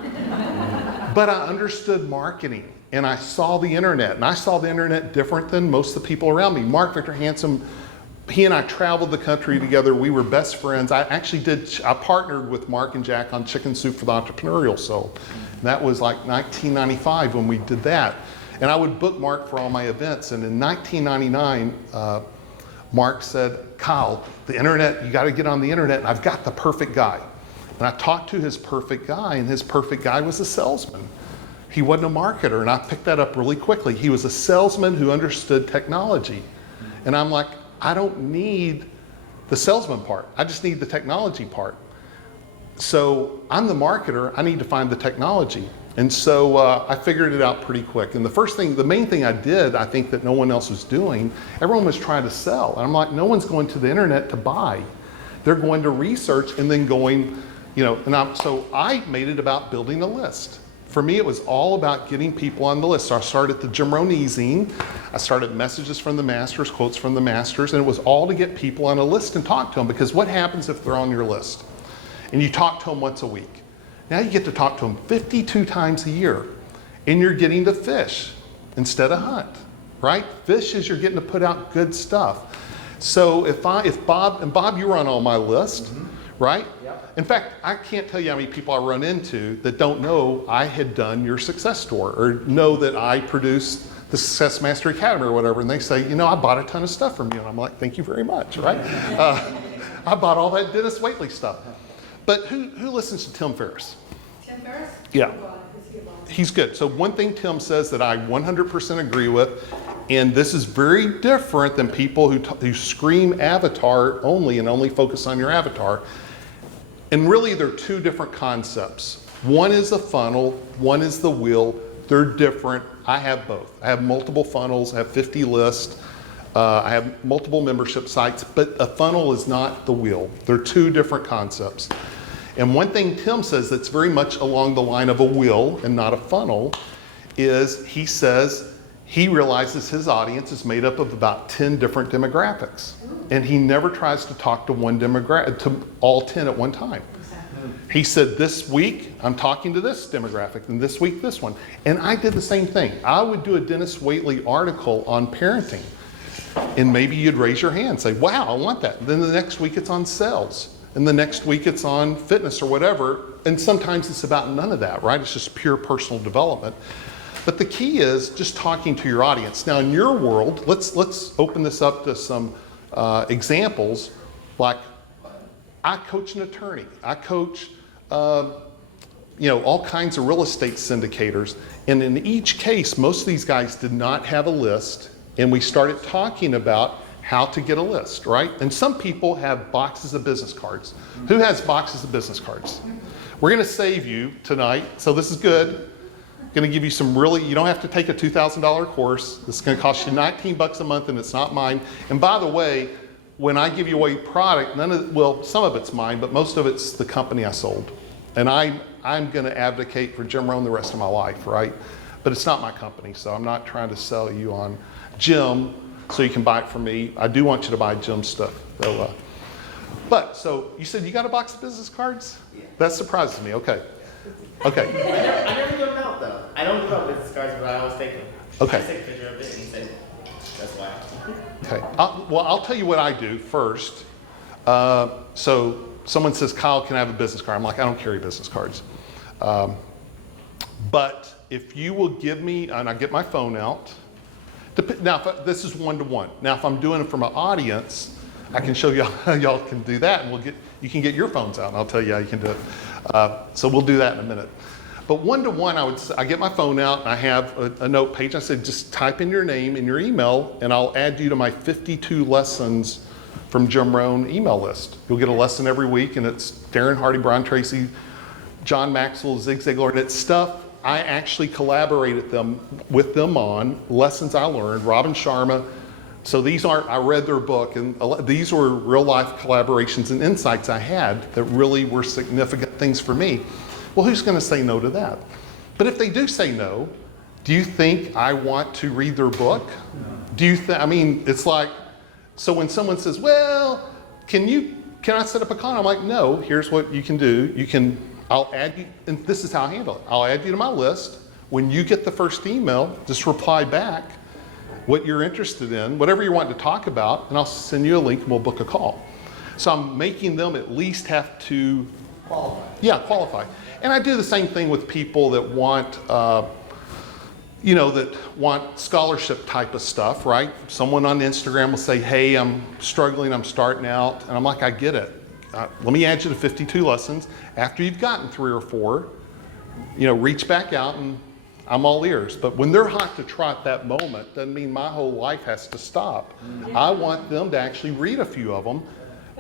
but I understood marketing, and I saw the internet, and I saw the internet different than most of the people around me. Mark Victor Handsome, he and I traveled the country together. We were best friends. I partnered with Mark and Jack on Chicken Soup for the Entrepreneurial Soul. And that was like 1995 when we did that. And I would book Mark for all my events. And in 1999, Mark said, Kyle, the internet, you got to get on the internet. And I've got the perfect guy. And I talked to his perfect guy, and his perfect guy was a salesman. He wasn't a marketer, and I picked that up really quickly. He was a salesman who understood technology. And I'm like, I don't need the salesman part. I just need the technology part. So I'm the marketer. I need to find the technology. And so I figured it out pretty quick. And the main thing I did, I think that no one else was doing, everyone was trying to sell. And I'm like, no one's going to the internet to buy. They're going to research and then going, you know, so I made it about building a list. For me, it was all about getting people on the list. So I started the Jim Rohn e-zine. I started messages from the masters, quotes from the masters, and it was all to get people on a list and talk to them, because what happens if they're on your list? And you talk to them once a week. Now you get to talk to them 52 times a year, and you're getting to fish instead of hunt, right? Fish is you're getting to put out good stuff. So if Bob, you were on all my list, right? Yep. In fact, I can't tell you how many people I run into that don't know I had done your success tour, or know that I produced the Success Master Academy or whatever, and they say, you know, I bought a ton of stuff from you, and I'm like, thank you very much, right? I bought all that Dennis Waitley stuff. But who listens to Tim Ferriss? Tim Ferriss? Yeah. Oh God, is he alive? He's good. So one thing Tim says that I 100% agree with, and this is very different than people who scream avatar only and only focus on your avatar. And really, they're two different concepts. One is a funnel, one is the wheel. They're different. I have both. I have multiple funnels. I have 50 lists. I have multiple membership sites, but a funnel is not the wheel. They're two different concepts. And one thing Tim says that's very much along the line of a wheel and not a funnel is he says he realizes his audience is made up of about 10 different demographics. And he never tries to talk to one demographic, to all 10 at one time. He said, this week I'm talking to this demographic, and this week this one. And I did the same thing. I would do a Dennis Waitley article on parenting, and maybe you'd raise your hand and say, wow, I want that. And then the next week it's on sales, and the next week it's on fitness or whatever. And sometimes it's about none of that, right? It's just pure personal development. But the key is just talking to your audience. Now in your world, let's open this up to some examples. Like, I coach an attorney. I coach all kinds of real estate syndicators. And in each case, most of these guys did not have a list, and we started talking about how to get a list, right? And some people have boxes of business cards. Who has boxes of business cards? We're gonna save you tonight, so this is good. Gonna give you some you don't have to take a $2,000 course. This is gonna cost you 19 bucks a month, and it's not mine. And by the way, when I give you away product, some of it's mine, but most of it's the company I sold. And I'm gonna advocate for Jim Rohn the rest of my life, right? But it's not my company, so I'm not trying to sell you on Jim so you can buy it from me. I do want you to buy Jim stuff, though. So you said you got a box of business cards? Yeah. That surprises me, okay. Okay, I never give them out though. I don't give out business cards, but I always take them. Okay. I take a picture of it and he said, that's why. okay. I'll tell you what I do first. So someone says, Kyle, can I have a business card? I'm like, I don't carry business cards. But if you will give me, and I get my phone out. Now, this is one-to-one. Now, if I'm doing it from an audience, I can show you how y'all can do that, and you can get your phones out, and I'll tell you how you can do it. So we'll do that in a minute. But one-to-one, I get my phone out, and I have a note page. I said, just type in your name and your email, and I'll add you to my 52 lessons from Jim Rohn email list. You'll get a lesson every week, and it's Darren Hardy, Brian Tracy, John Maxwell, Zig Ziglar, and it's stuff I actually collaborated with them on, lessons I learned, Robin Sharma. So these aren't, I read their book, and these were real life collaborations and insights I had that really were significant things for me. Well, who's gonna say no to that? But if they do say no, do you think I want to read their book? Do you it's like, so when someone says, well, can I set up a con? I'm like, no, here's what you can do. I'll add you, and this is how I handle it. I'll add you to my list. When you get the first email, just reply back what you're interested in, whatever you want to talk about, and I'll send you a link and we'll book a call. So I'm making them at least have to Qualify. Yeah, qualify. And I do the same thing with people that want, scholarship type of stuff, right? Someone on Instagram will say, hey, I'm struggling, I'm starting out. And I'm like, I get it. Let me add you to 52 lessons. After you've gotten 3 or 4, reach back out and I'm all ears. But when they're hot to trot that moment, doesn't mean my whole life has to stop. I want them to actually read a few of them.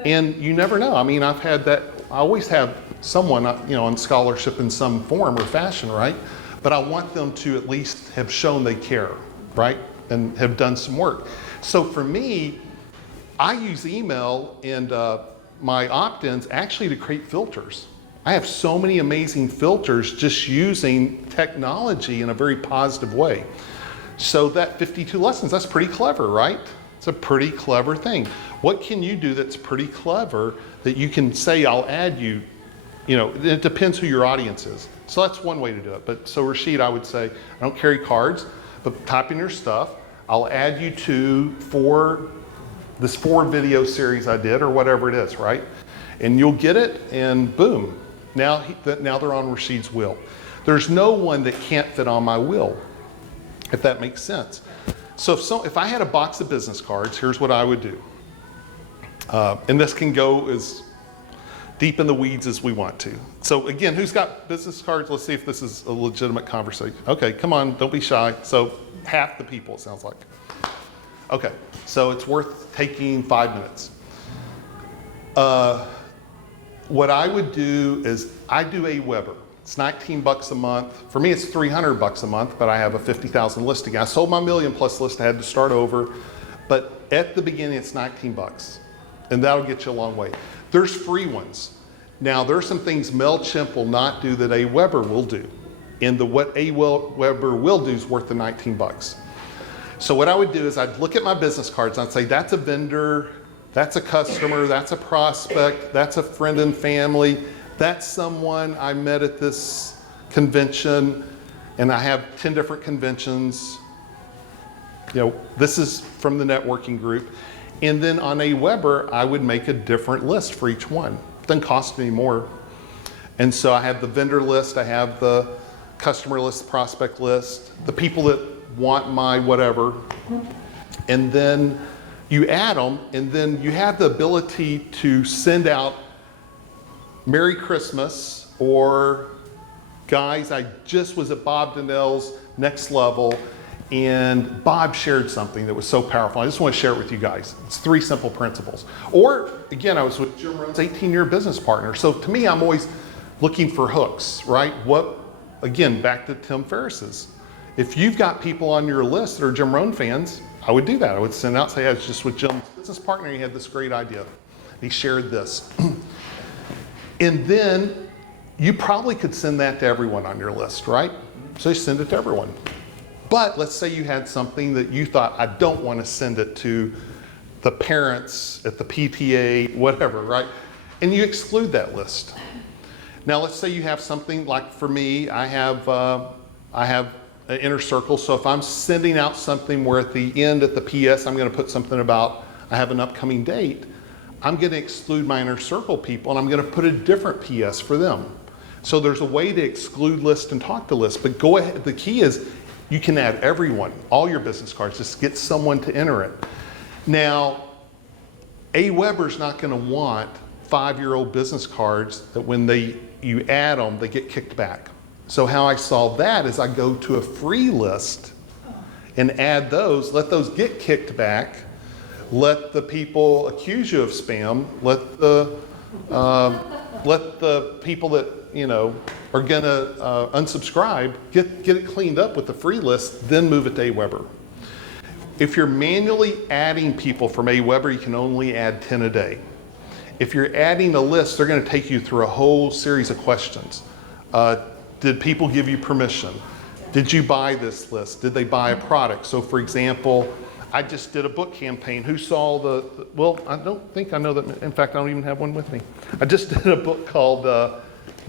And you never know. I mean, I've had that, I always have someone, on scholarship in some form or fashion, right? But I want them to at least have shown they care, right? And have done some work. So for me, I use email and my opt-ins actually to create filters. I have so many amazing filters just using technology in a very positive way. So that 52 lessons, that's pretty clever, right? It's a pretty clever thing. What can you do that's pretty clever that you can say, I'll add you, it depends who your audience is. So that's one way to do it. But so Rashid, I would say, I don't carry cards, but type in your stuff. I'll add you to this 4 video series I did or whatever it is, right? And you'll get it and boom. Now they're on Rashid's wheel. There's no one that can't fit on my wheel, if that makes sense. So if I had a box of business cards, here's what I would do. And this can go as deep in the weeds as we want to. So again, who's got business cards? Let's see if this is a legitimate conversation. Okay, come on, don't be shy. So half the people, it sounds like. Okay, so it's worth taking 5 minutes. What I would do is I do AWeber. It's $19 a month. For me, it's $300 a month, but I have a 50,000 listing. I sold my $1 million+ list. I had to start over. But at the beginning, it's $19. And that'll get you a long way. There's free ones. Now, there's some things MailChimp will not do that AWeber will do. And what AWeber will do is worth the $19. So what I would do is I'd look at my business cards and I'd say, that's a vendor, that's a customer, that's a prospect, that's a friend and family, that's someone I met at this convention, and I have 10 different conventions. This is from the networking group. And then on AWeber, I would make a different list for each one. It doesn't cost me more. And so I have the vendor list, I have the customer list, prospect list, the people that want my whatever. And then you add them, and then you have the ability to send out Merry Christmas, or guys, I just was at Bob Donnell's Next Level, and Bob shared something that was so powerful. I just want to share it with you guys. It's 3 simple principles. Or, again, I was with Jim Rohn's 18-year business partner. So to me, I'm always looking for hooks, right? Again, back to Tim Ferriss's. If you've got people on your list that are Jim Rohn fans, I would do that. I would send out, say, I was just with Jim's business partner, he had this great idea. He shared this. And then you probably could send that to everyone on your list, right? So you send it to everyone. But let's say you had something that you thought, I don't want to send it to the parents at the PTA, whatever, right? And you exclude that list. Now let's say you have something like, for me, I have an inner circle. So if I'm sending out something where at the end, at the PS, I'm going to put something about, I have an upcoming date, I'm going to exclude my inner circle people, and I'm going to put a different PS for them. So there's a way to exclude list and talk to list, but go ahead. The key is you can add everyone, all your business cards, just get someone to enter it. Now, AWeber's not going to want 5-year-old business cards that when you add them, they get kicked back. So how I solve that is I go to a free list and add those, let those get kicked back, let the people accuse you of spam, let the people that are gonna unsubscribe get it cleaned up with the free list, then move it to AWeber. If you're manually adding people from AWeber, you can only add 10 a day. If you're adding a list, they're going to take you through a whole series of questions. Did people give you permission? Did you buy this list? Did they buy a product? So for example, I just did a book campaign. Who saw well, I don't think I know that. In fact, I don't even have one with me. I just did a book called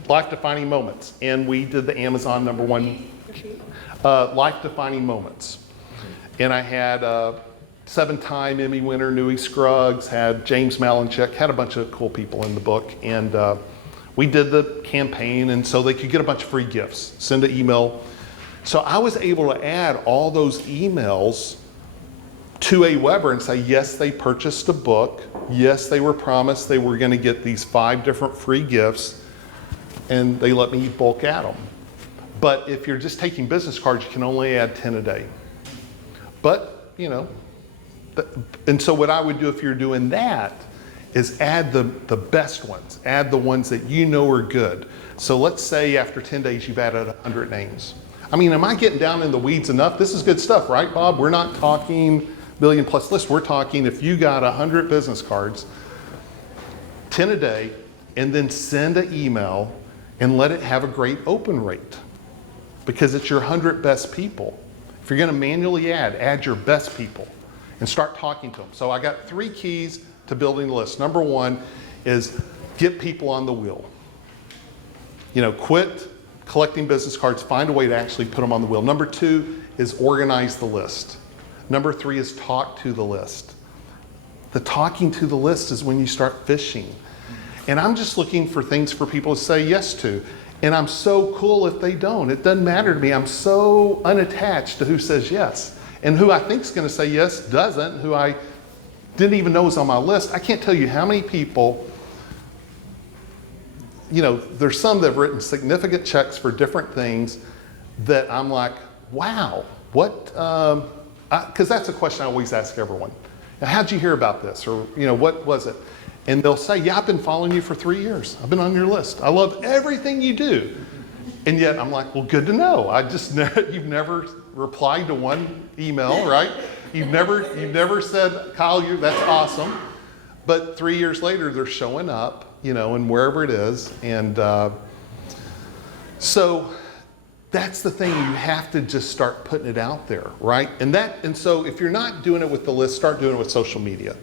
Life Defining Moments. And we did the Amazon #1 Life Defining Moments. And I had 7-time Emmy winner Nui Scruggs, had James Malinchik, had a bunch of cool people in the book. And we did the campaign, and so they could get a bunch of free gifts, send an email. So I was able to add all those emails to AWeber and say, yes, they purchased a book. Yes, they were promised they were going to get these 5 different free gifts, and they let me bulk add them. But if you're just taking business cards, you can only add 10 a day. But, and so what I would do if you're doing that is add the best ones, add the ones that you know are good. So let's say after 10 days you've added 100 names. I mean, am I getting down in the weeds enough? This is good stuff, right, Bob? We're not talking million+ lists. We're talking if you got 100 business cards, 10 a day, and then send an email and let it have a great open rate because it's your 100 best people. If you're going to manually add your best people and start talking to them. So I got 3 keys to building a list. Number 1 is get people on the wheel. Quit collecting business cards, find a way to actually put them on the wheel. Number 2 is organize the list. Number 3 is talk to the list. The talking to the list is when you start fishing. And I'm just looking for things for people to say yes to. And I'm so cool if they don't. It doesn't matter to me. I'm so unattached to who says yes. And who I think is going to say yes doesn't, who I didn't even know was on my list. I can't tell you how many people, there's some that have written significant checks for different things that I'm like, wow, what, because that's a question I always ask everyone. How'd you hear about this? Or, what was it? And they'll say, yeah, I've been following you for 3 years. I've been on your list. I love everything you do. And yet I'm like, well, good to know. You've never replied to one email, right? You've never said, Kyle, that's awesome. But 3 years later, they're showing up, and wherever it is. And so that's the thing. You have to just start putting it out there, right? And so if you're not doing it with the list, start doing it with social media.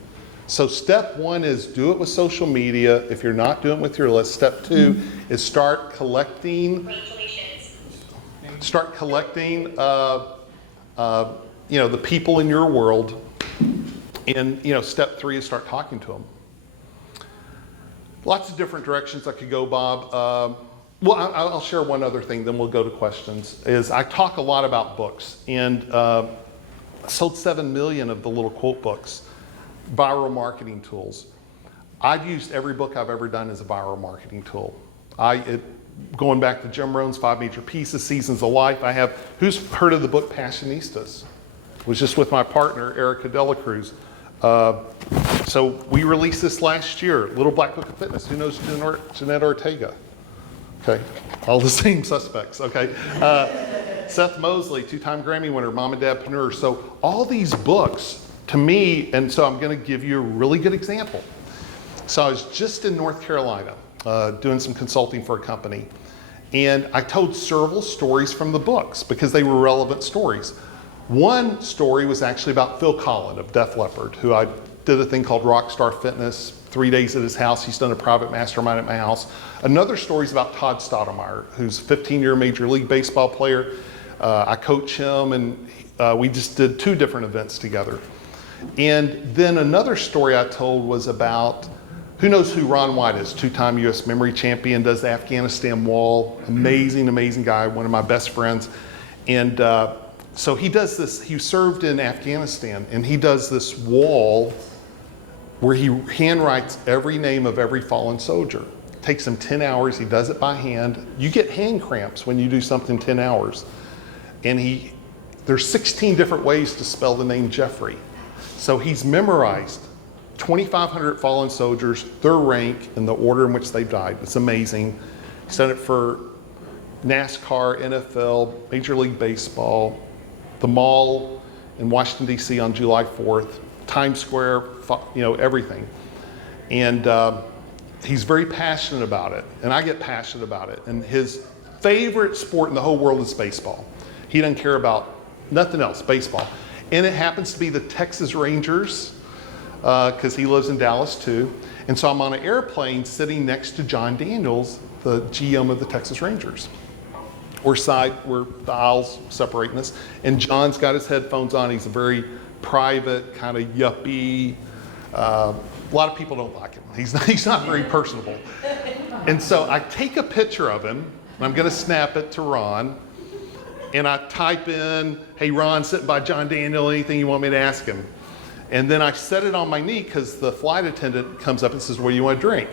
So step 1 is do it with social media. If you're not doing it with your list, step 2 is start collecting. Start collecting, the people in your world. And step 3 is start talking to them. Lots of different directions I could go, Bob. Well, I'll share one other thing, then we'll go to questions. Is I talk a lot about books, and sold 7 million of the little quote books. Viral marketing tools. I've used every book I've ever done as a viral marketing tool. Going back to Jim Rohn's 5 Major Pieces, Seasons of Life. Who's heard of the book Passionistas? It was just with my partner, Erica Dela Cruz. So we released this last year, Little Black Book of Fitness. Who knows Jeanette Ortega? Okay, all the same suspects, okay. Seth Mosley, 2-time Grammy winner, Mom and Dadpreneur. So all these books, to me, and so I'm going to give you a really good example. So I was just in North Carolina doing some consulting for a company, and I told several stories from the books because they were relevant stories. One story was actually about Phil Collin of Def Leppard, who I did a thing called Rockstar Fitness, 3 days at his house. He's done a private mastermind at my house. Another story is about Todd Stoudemire, who's a 15-year Major League Baseball player. I coach him, and we just did 2 different events together. And then another story I told was about, who knows who Ron White is, 2-time U.S. memory champion, does the Afghanistan wall, amazing, amazing guy, one of my best friends. And so he does this, he served in Afghanistan, and he does this wall where he handwrites every name of every fallen soldier. It takes him 10 hours, he does it by hand. You get hand cramps when you do something 10 hours. And there's 16 different ways to spell the name Jeffrey. So he's memorized 2,500 fallen soldiers, their rank, and the order in which they died. It's amazing. He's done it for NASCAR, NFL, Major League Baseball, the mall in Washington, D.C. on July 4th, Times Square, everything. And he's very passionate about it, and I get passionate about it. And his favorite sport in the whole world is baseball. He doesn't care about nothing else, baseball. And it happens to be the Texas Rangers, because he lives in Dallas too. And so I'm on an airplane sitting next to John Daniels, the GM of the Texas Rangers. We're the aisles separating us. And John's got his headphones on. He's a very private, kind of yuppie. A lot of people don't like him. He's not very personable. And so I take a picture of him, and I'm going to snap it to Ron. And I type in, hey, Ron, sitting by John Daniel, anything you want me to ask him? And then I set it on my knee because the flight attendant comes up and says, what do you want to drink?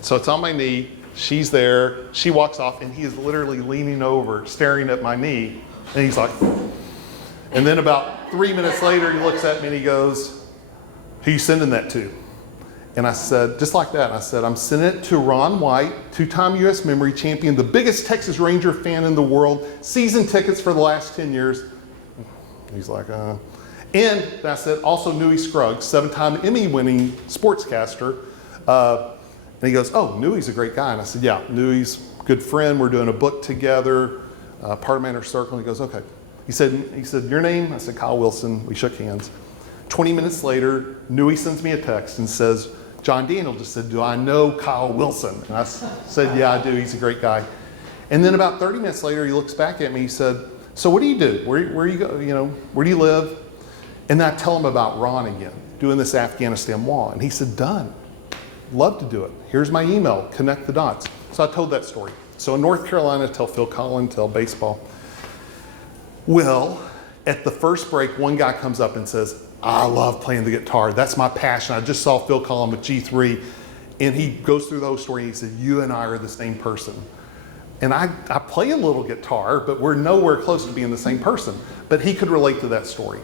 So it's on my knee. She's there. She walks off, and he is literally leaning over, staring at my knee. And he's like, and then about 3 minutes later, he looks at me and he goes, who are you sending that to? And I said, just like that, I said, I'm sending it to Ron White, 2-time U.S. memory champion, the biggest Texas Ranger fan in the world, season tickets for the last 10 years. He's like, And I said, also Newey Scruggs, 7-time Emmy-winning sportscaster. And he goes, oh, Newey's a great guy. And I said, yeah, Newey's a good friend. We're doing a book together, part of my inner circle. And he goes, okay. He said, your name? I said, Kyle Wilson. We shook hands. 20 minutes later, Newey sends me a text and says, John Daniel just said, do I know Kyle Wilson? And I said, yeah, I do. He's a great guy. And then about 30 minutes later, he looks back at me. He said, so what do you do? Where you go? You know, where do you live? And I tell him about Ron again, doing this Afghanistan wall. And he said, done. Love to do it. Here's my email. Connect the dots. So I told that story. So in North Carolina, tell Phil Collin, tell baseball. Well, at the first break, one guy comes up and says, I love playing the guitar. That's my passion. I just saw Phil Collin with G3. And he goes through the whole story and he said, you and I are the same person. And I play a little guitar, but we're nowhere close to being the same person. But he could relate to that story.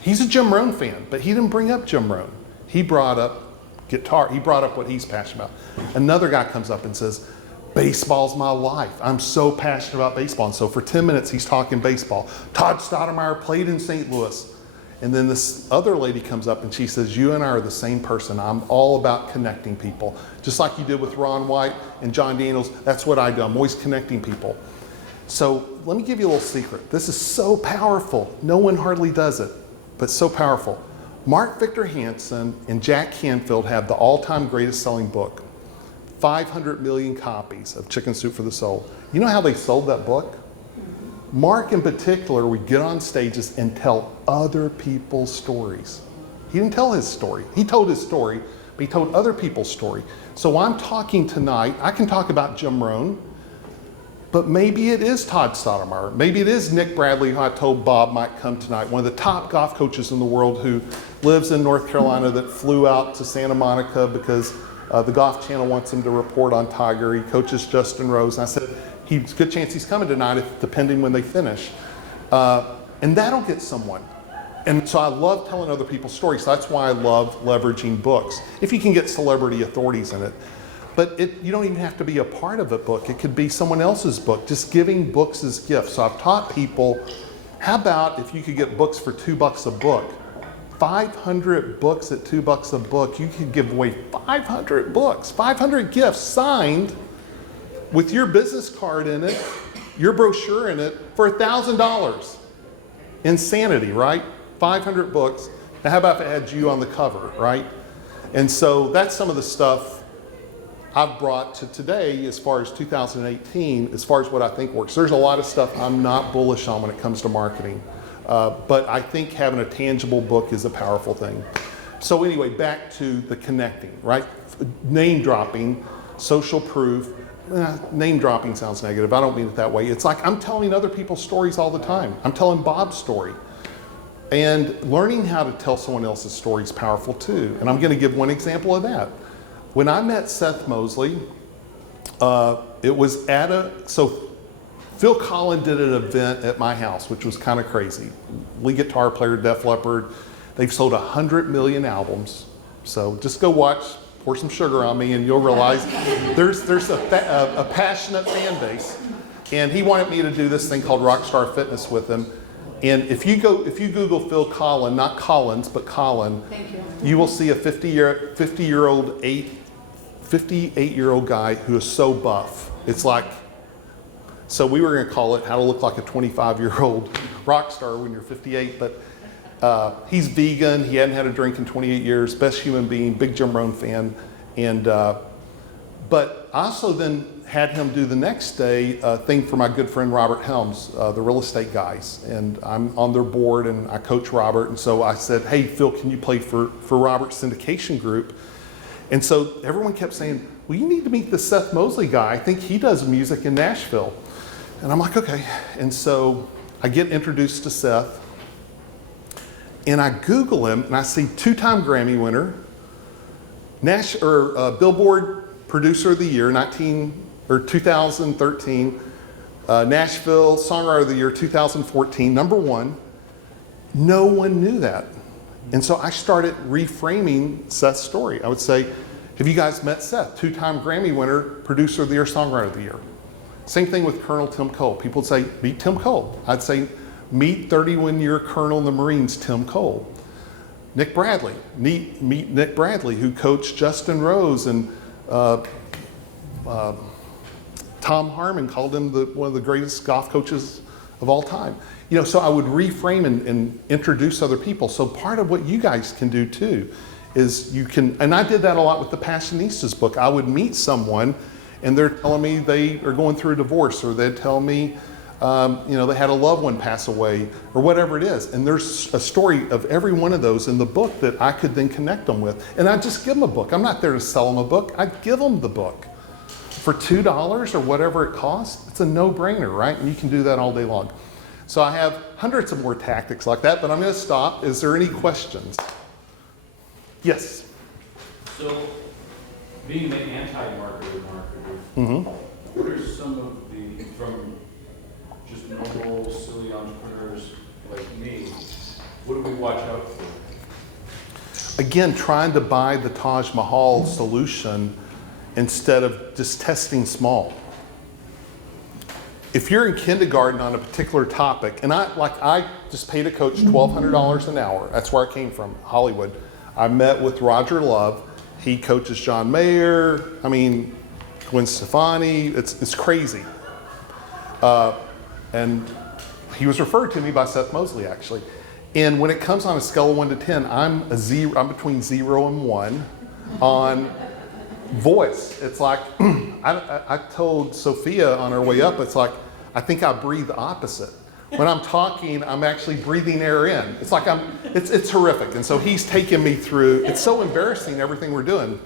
He's a Jim Rohn fan, but he didn't bring up Jim Rohn. He brought up guitar. He brought up what he's passionate about. Another guy comes up and says, baseball's my life. I'm so passionate about baseball. And so for 10 minutes, he's talking baseball. Todd Stoudemire played in St. Louis. And then this other lady comes up and she says, you and I are the same person. I'm all about connecting people. Just like you did with Ron White and John Daniels, that's what I do. I'm always connecting people. So let me give you a little secret. This is so powerful. No one hardly does it, but so powerful. Mark Victor Hansen and Jack Canfield have the all-time greatest selling book, 500 million copies of Chicken Soup for the Soul. You know how they sold that book? Mark in particular would get on stages and tell other people's stories. He didn't tell his story. He told his story, but he told other people's story. So while I'm talking tonight, I can talk about Jim Rohn, but maybe it is Todd Stoudemire. Maybe it is Nick Bradley, who I told Bob might come tonight, one of the top golf coaches in the world who lives in North Carolina that flew out to Santa Monica because the Golf Channel wants him to report on Tiger. He coaches Justin Rose. And I said, he's a good chance he's coming tonight, depending when they finish. And that'll get someone. And so I love telling other people's stories. So that's why I love leveraging books, if you can get celebrity authorities in it. But you don't even have to be a part of a book. It could be someone else's book, just giving books as gifts. So I've taught people, how about if you could get books for $2 a book? 500 books at $2 a book. You could give away 500 books, 500 gifts signed with your business card in it, your brochure in it, for $1,000. Insanity, right? 500 books. Now how about if it had you on the cover, right? And so that's some of the stuff I've brought to today as far as 2018, as far as what I think works. There's a lot of stuff I'm not bullish on when it comes to marketing. But I think having a tangible book is a powerful thing. So anyway, back to the connecting, right? Name dropping, social proof. Name dropping sounds negative. I don't mean it that way. It's like I'm telling other people's stories all the time. I'm telling Bob's story. And learning how to tell someone else's story is powerful too. And I'm going to give one example of that. When I met Seth Mosley, it was so Phil Collin did an event at my house, which was kind of crazy. Lead guitar player, Def Leppard. They've sold 100 million albums. So just go watch, pour some sugar on me, and you'll realize there's a passionate fan base. And he wanted me to do this thing called Rockstar Fitness with him. And if you Google Phil Collin, not Collins, but Collin, you will see a 58-year-old guy who is so buff. It's like, so we were going to call it how to look like a 25-year-old rock star when you're 58, but he's vegan. He hadn't had a drink in 28 years, best human being, big Jim Rohn fan. And but I also then had him do the next day a thing for my good friend Robert Helms, the real estate guys. And I'm on their board and I coach Robert. And so I said, hey, Phil, can you play for Robert's syndication group? And so everyone kept saying, well, you need to meet the Seth Mosley guy. I think he does music in Nashville. And I'm like, okay. And so I get introduced to Seth. And I Google him and I see two-time Grammy winner, Billboard Producer of the Year, 2013, Nashville Songwriter of the Year, 2014, #1. No one knew that. And so I started reframing Seth's story. I would say, have you guys met Seth? Two-time Grammy winner, Producer of the Year, Songwriter of the Year. Same thing with Colonel Tim Cole. People would say, meet Tim Cole. I'd say, meet 31-year Colonel in the Marines, Tim Cole. Nick Bradley, meet Nick Bradley, who coached Justin Rose and Tom Harmon called him one of the greatest golf coaches of all time. You know, so I would reframe and introduce other people. So part of what you guys can do too is you can, and I did that a lot with the Passionistas book. I would meet someone and they're telling me they are going through a divorce, or they'd tell me, you know, they had a loved one pass away, or whatever it is. And there's a story of every one of those in the book that I could then connect them with. And I just give them a book. I'm not there to sell them a book. I give them the book for $2 or whatever it costs. It's a no-brainer, right? And you can do that all day long. So I have hundreds of more tactics like that, but I'm going to stop. Is there any questions? Yes. So, being the anti-marketer, what are some of the, from just normal, silly entrepreneurs like me, what do we watch out for? Again, trying to buy the Taj Mahal solution instead of just testing small. If you're in kindergarten on a particular topic, and I just paid a coach $1,200 an hour. That's where I came from, Hollywood. I met with Roger Love. He coaches John Mayer. I mean, Gwen Stefani. It's crazy. And he was referred to me by Seth Mosley, actually. And when it comes on a scale of 1 to 10, I'm between 0 and 1 on voice. It's like, I told Sophia on our way up, it's like, I think I breathe the opposite. When I'm talking, I'm actually breathing air in. It's like it's horrific. And so he's taken me through, it's so embarrassing, everything we're doing.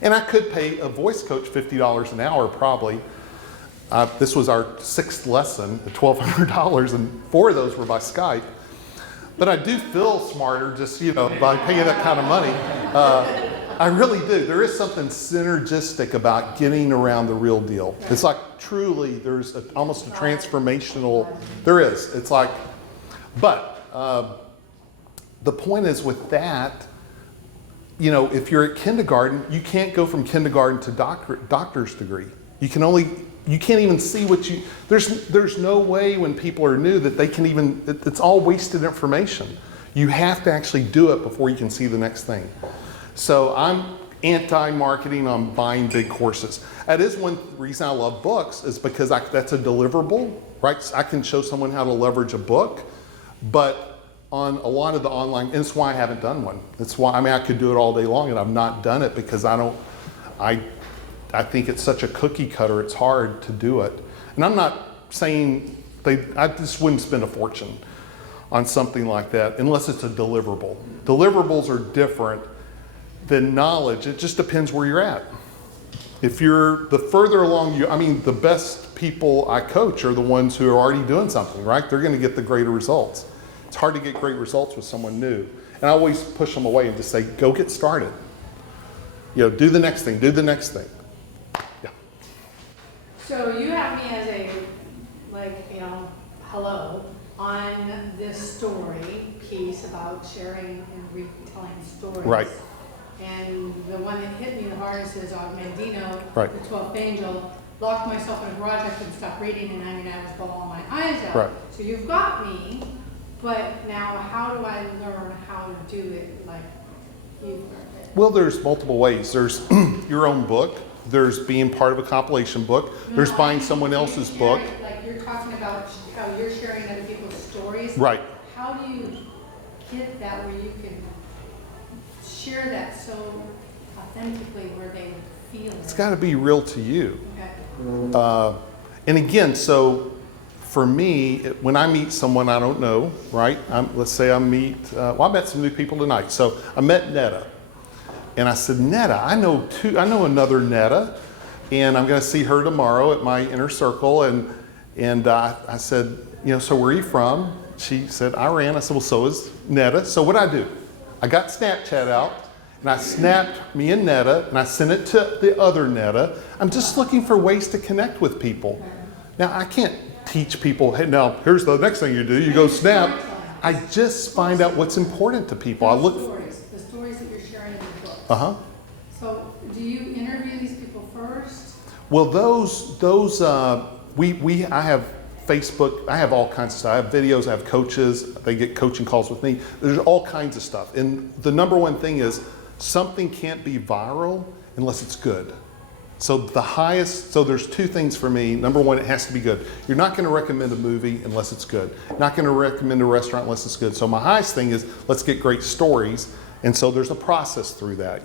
And I could pay a voice coach $50 an hour, probably. This was our 6th lesson at $1,200, and 4 of those were by Skype. But I do feel smarter just, you know, by paying that kind of money. I really do. There is something synergistic about getting around the real deal. It's like truly there's almost a transformational, there is. It's like, but the point is with that, you know, if you're at kindergarten, you can't go from kindergarten to doctor's degree. You can't even see what you, there's no way when people are new that they can even, it's all wasted information. You have to actually do it before you can see the next thing. So I'm anti-marketing on buying big courses. That is one reason I love books, is because that's a deliverable, right? I can show someone how to leverage a book, but on a lot of the online, and it's why I haven't done one. That's why, I mean, I could do it all day long and I've not done it because I think it's such a cookie cutter, it's hard to do it. And I'm not saying I just wouldn't spend a fortune on something like that unless it's a deliverable. Deliverables are different than knowledge. It just depends where you're at. If you're the further along the best people I coach are the ones who are already doing something, right? They're going to get the greater results. It's hard to get great results with someone new. And I always push them away and just say, go get started. You know, do the next thing, do the next thing. Yeah. So you have me as a, hello, on this story piece about sharing and retelling stories. Right. And the one that hit me the hardest is on Mandino, Right. the 12th angel, locked myself in a garage, I couldn't stop reading, and I was bawling my eyes out. Right. So you've got me, but now how do I learn how to do it like you've learned it? Well, there's multiple ways. There's your own book. There's being part of a compilation book. There's buying someone else's book. Like you're talking about how you're sharing other people's stories. Right. How do you get that where you can share that so authentically where they feel it? It's got to be real to you. Okay. And again, so for me, when I meet someone I don't know, right? Let's say I met some new people tonight. So I met Netta. And I said, Netta, I know another Netta, and I'm going to see her tomorrow at my inner circle. And I said, so where are you from? She said, Iran. I said, well, so is Netta. So what I do? I got Snapchat out, and I snapped me and Netta, and I sent it to the other Netta. I'm just looking for ways to connect with people. Now, I can't teach people, hey, now, here's the next thing you do. You go snap. I just find out what's important to people. The stories that you're sharing in the book. Uh-huh. So do you interview these people first? Well, I have Facebook, I have all kinds of stuff. I have videos, I have coaches, they get coaching calls with me. There's all kinds of stuff. And the number one thing is something can't be viral unless it's good. So there's two things for me. Number one, it has to be good. You're not going to recommend a movie unless it's good. Not going to recommend a restaurant unless it's good. So my highest thing is let's get great stories. And so there's a process through that.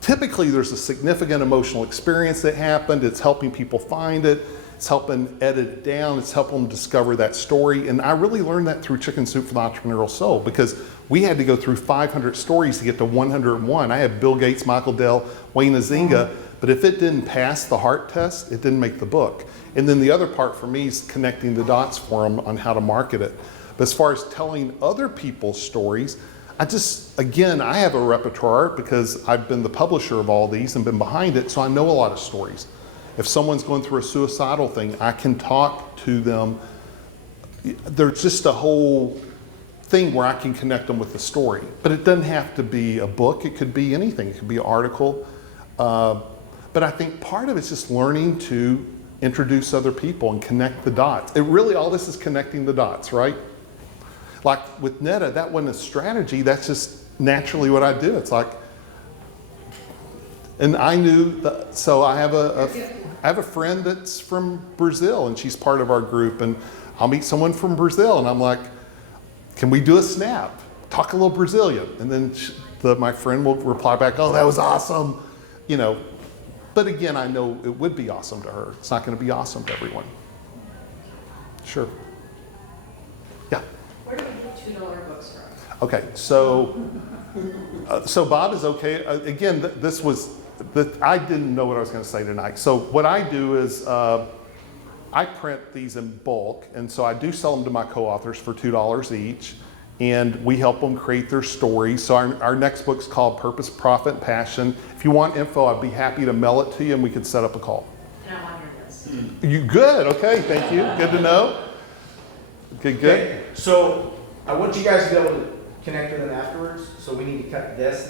Typically there's a significant emotional experience that happened. It's helping people find it. It's helping edit it down. It's helping them discover that story. And I really learned that through Chicken Soup for the Entrepreneurial Soul, because we had to go through 500 stories to get to 101. I had Bill Gates, Michael Dell, Wayne Nzinga, but if it didn't pass the heart test, it didn't make the book. And then the other part for me is connecting the dots for them on how to market it. But as far as telling other people's stories, I have a repertoire because I've been the publisher of all these and been behind it, so I know a lot of stories. If someone's going through a suicidal thing, I can talk to them. There's just a whole thing where I can connect them with the story. But it doesn't have to be a book. It could be anything. It could be an article. But I think part of it's just learning to introduce other people and connect the dots. All this is connecting the dots, right? Like with Netta, that wasn't a strategy. That's just naturally what I do. It's like, and I knew that, so I have a friend that's from Brazil, and she's part of our group, and I'll meet someone from Brazil, and I'm like, can we do a snap? Talk a little Brazilian. And then my friend will reply back, oh, that was awesome. But again, I know it would be awesome to her. It's not going to be awesome to everyone. Sure. Yeah. Where do we get $2 books from? Okay, so Bob is okay. Again, I didn't know what I was going to say tonight. So what I do is I print these in bulk, and so I do sell them to my co-authors for $2 each, and we help them create their stories. So our next book's called Purpose, Profit, and Passion. If you want info, I'd be happy to mail it to you, and we could set up a call. And I'm on your list. You good? Okay, thank you. Good to know. Good. Okay, so I want you guys to be able to connect with them afterwards. So we need to cut this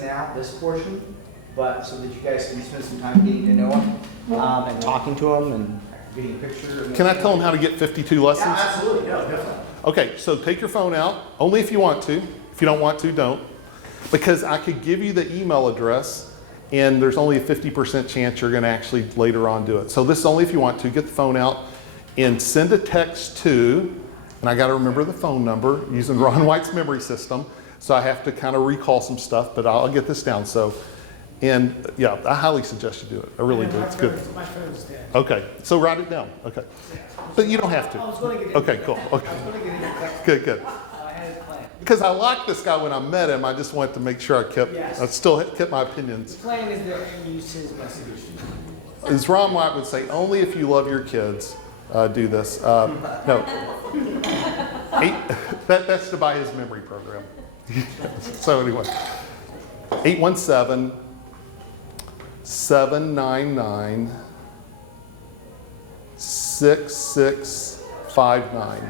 portion, but so that you guys can spend some time getting to know them and talking to them and getting a picture. Can I tell them how to get 52 lessons? Yeah, absolutely. No, definitely. Okay, so take your phone out, only if you want to. If you don't want to, don't. Because I could give you the email address, and there's only a 50% chance you're going to actually later on do it. So this is only if you want to. Get the phone out and send a text to, and I got to remember the phone number using Ron White's memory system, so I have to kind of recall some stuff, but I'll get this down. So, and yeah, I highly suggest you do it. I really do. It's good. My phone's dead. Okay, so write it down. Okay, but you don't have to. I was going to get Okay, cool. Okay, I was going to get into text. good. I had it planned. Because I liked this guy when I met him, I just wanted to make sure I still kept my opinions. The plan is to use his message. As Ron White would say, only if you love your kids, do this. No. That's to buy his memory program. So anyway, 817-799-6659.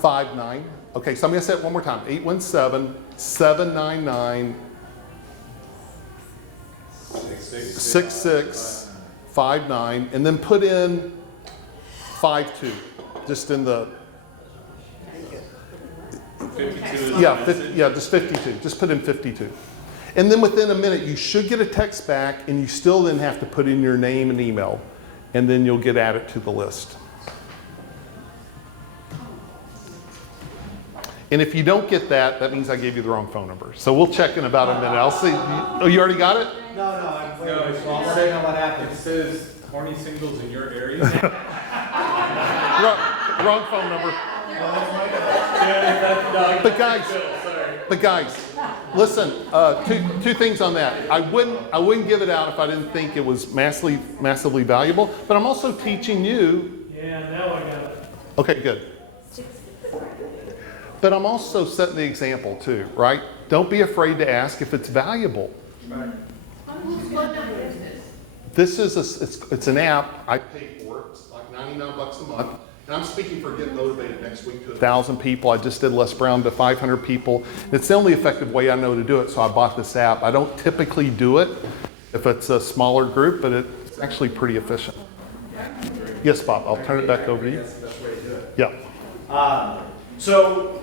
59. Okay, so I'm going to say it one more time. 817-799-6659, and then put in 52, just in the 52. just 52. Just put in 52. And then within a minute, you should get a text back, and you still then have to put in your name and email, and then you'll get added to the list. And if you don't get that, that means I gave you the wrong phone number. So we'll check in about a minute. I'll see. Oh, you already got it? No, I'm waiting. No, it's So I'll let you know what happens. It says horny singles in your area. Wrong phone number. But guys, listen. Two things on that. I wouldn't give it out if I didn't think it was massively valuable. But I'm also teaching you. Yeah, now I got it. Okay, good. But I'm also setting the example too, right? Don't be afraid to ask if it's valuable. What number is this? This is it's an app. I pay for it. It's like $99 a month. And I'm speaking for Get Motivated next week to 1,000 people. I just did Les Brown to 500 people. It's the only effective way I know to do it, so I bought this app. I don't typically do it if it's a smaller group, but it's actually pretty efficient. Yes, Bob, I'll turn it back over to you. That's the best way to do it. Yeah. So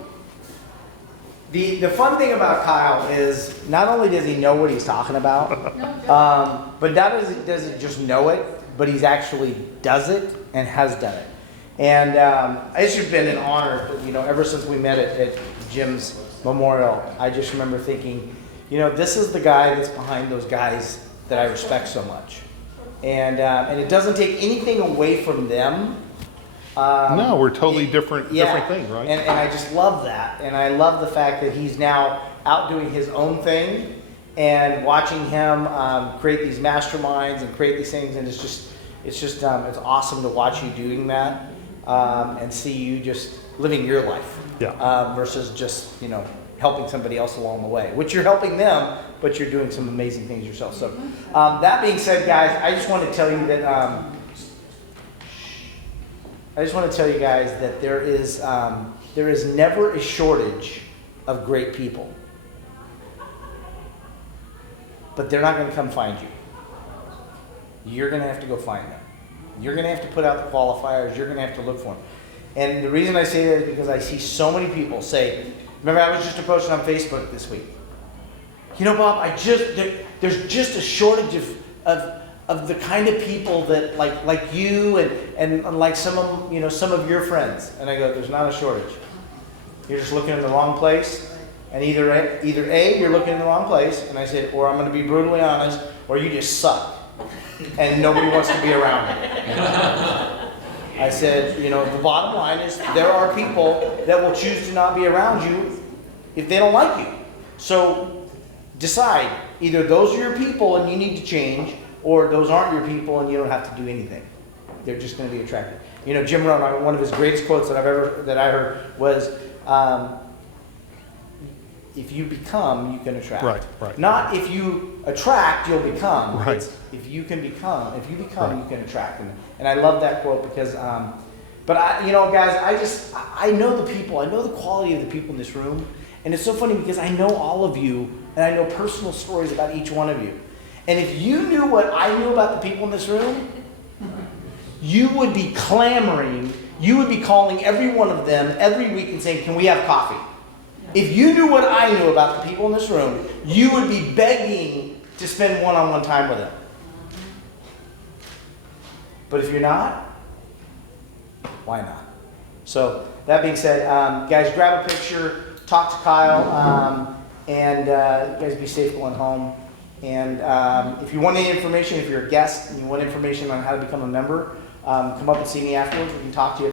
The fun thing about Kyle is not only does he know what he's talking about, but not does he just know it, but he's actually does it and has done it. And it's just been an honor, ever since we met at Jim's memorial. I just remember thinking, this is the guy that's behind those guys that I respect so much. And it doesn't take anything away from them. No, we're totally different thing, right? And I just love that. And I love the fact that he's now out doing his own thing and watching him create these masterminds and create these things. And it's awesome to watch you doing that and see you just living your life versus just, helping somebody else along the way, which you're helping them, but you're doing some amazing things yourself. So that being said, guys, I just want to tell you that there is never a shortage of great people, but they're not going to come find you. You're going to have to go find them. You're going to have to put out the qualifiers. You're going to have to look for them. And the reason I say that is because I see so many people say, remember I was just posting on Facebook this week. Bob, there's just a shortage of the kind of people that like you and like some of your friends. And I go, there's not a shortage. You're just looking in the wrong place. And either A, you're looking in the wrong place, and I said, or I'm going to be brutally honest, or you just suck. And nobody wants to be around you. I said, the bottom line is there are people that will choose to not be around you if they don't like you. So decide, either those are your people and you need to change, or those aren't your people and you don't have to do anything. They're just going to be attracted. Jim Rohn, one of his greatest quotes that I heard was, if you become, you can attract. Right. Not if you attract, you'll become. Right. It's if you become, you can attract. And I love that quote because, but guys, I know the people, I know the quality of the people in this room. And it's so funny because I know all of you and I know personal stories about each one of you. And if you knew what I knew about the people in this room, you would be clamoring, you would be calling every one of them every week and saying, can we have coffee? If you knew what I knew about the people in this room, you would be begging to spend one-on-one time with them. But if you're not, why not? So that being said, guys, grab a picture, talk to Kyle, and you guys be safe going home. And if you want any information, if you're a guest and you want information on how to become a member, come up and see me afterwards. We can talk to you.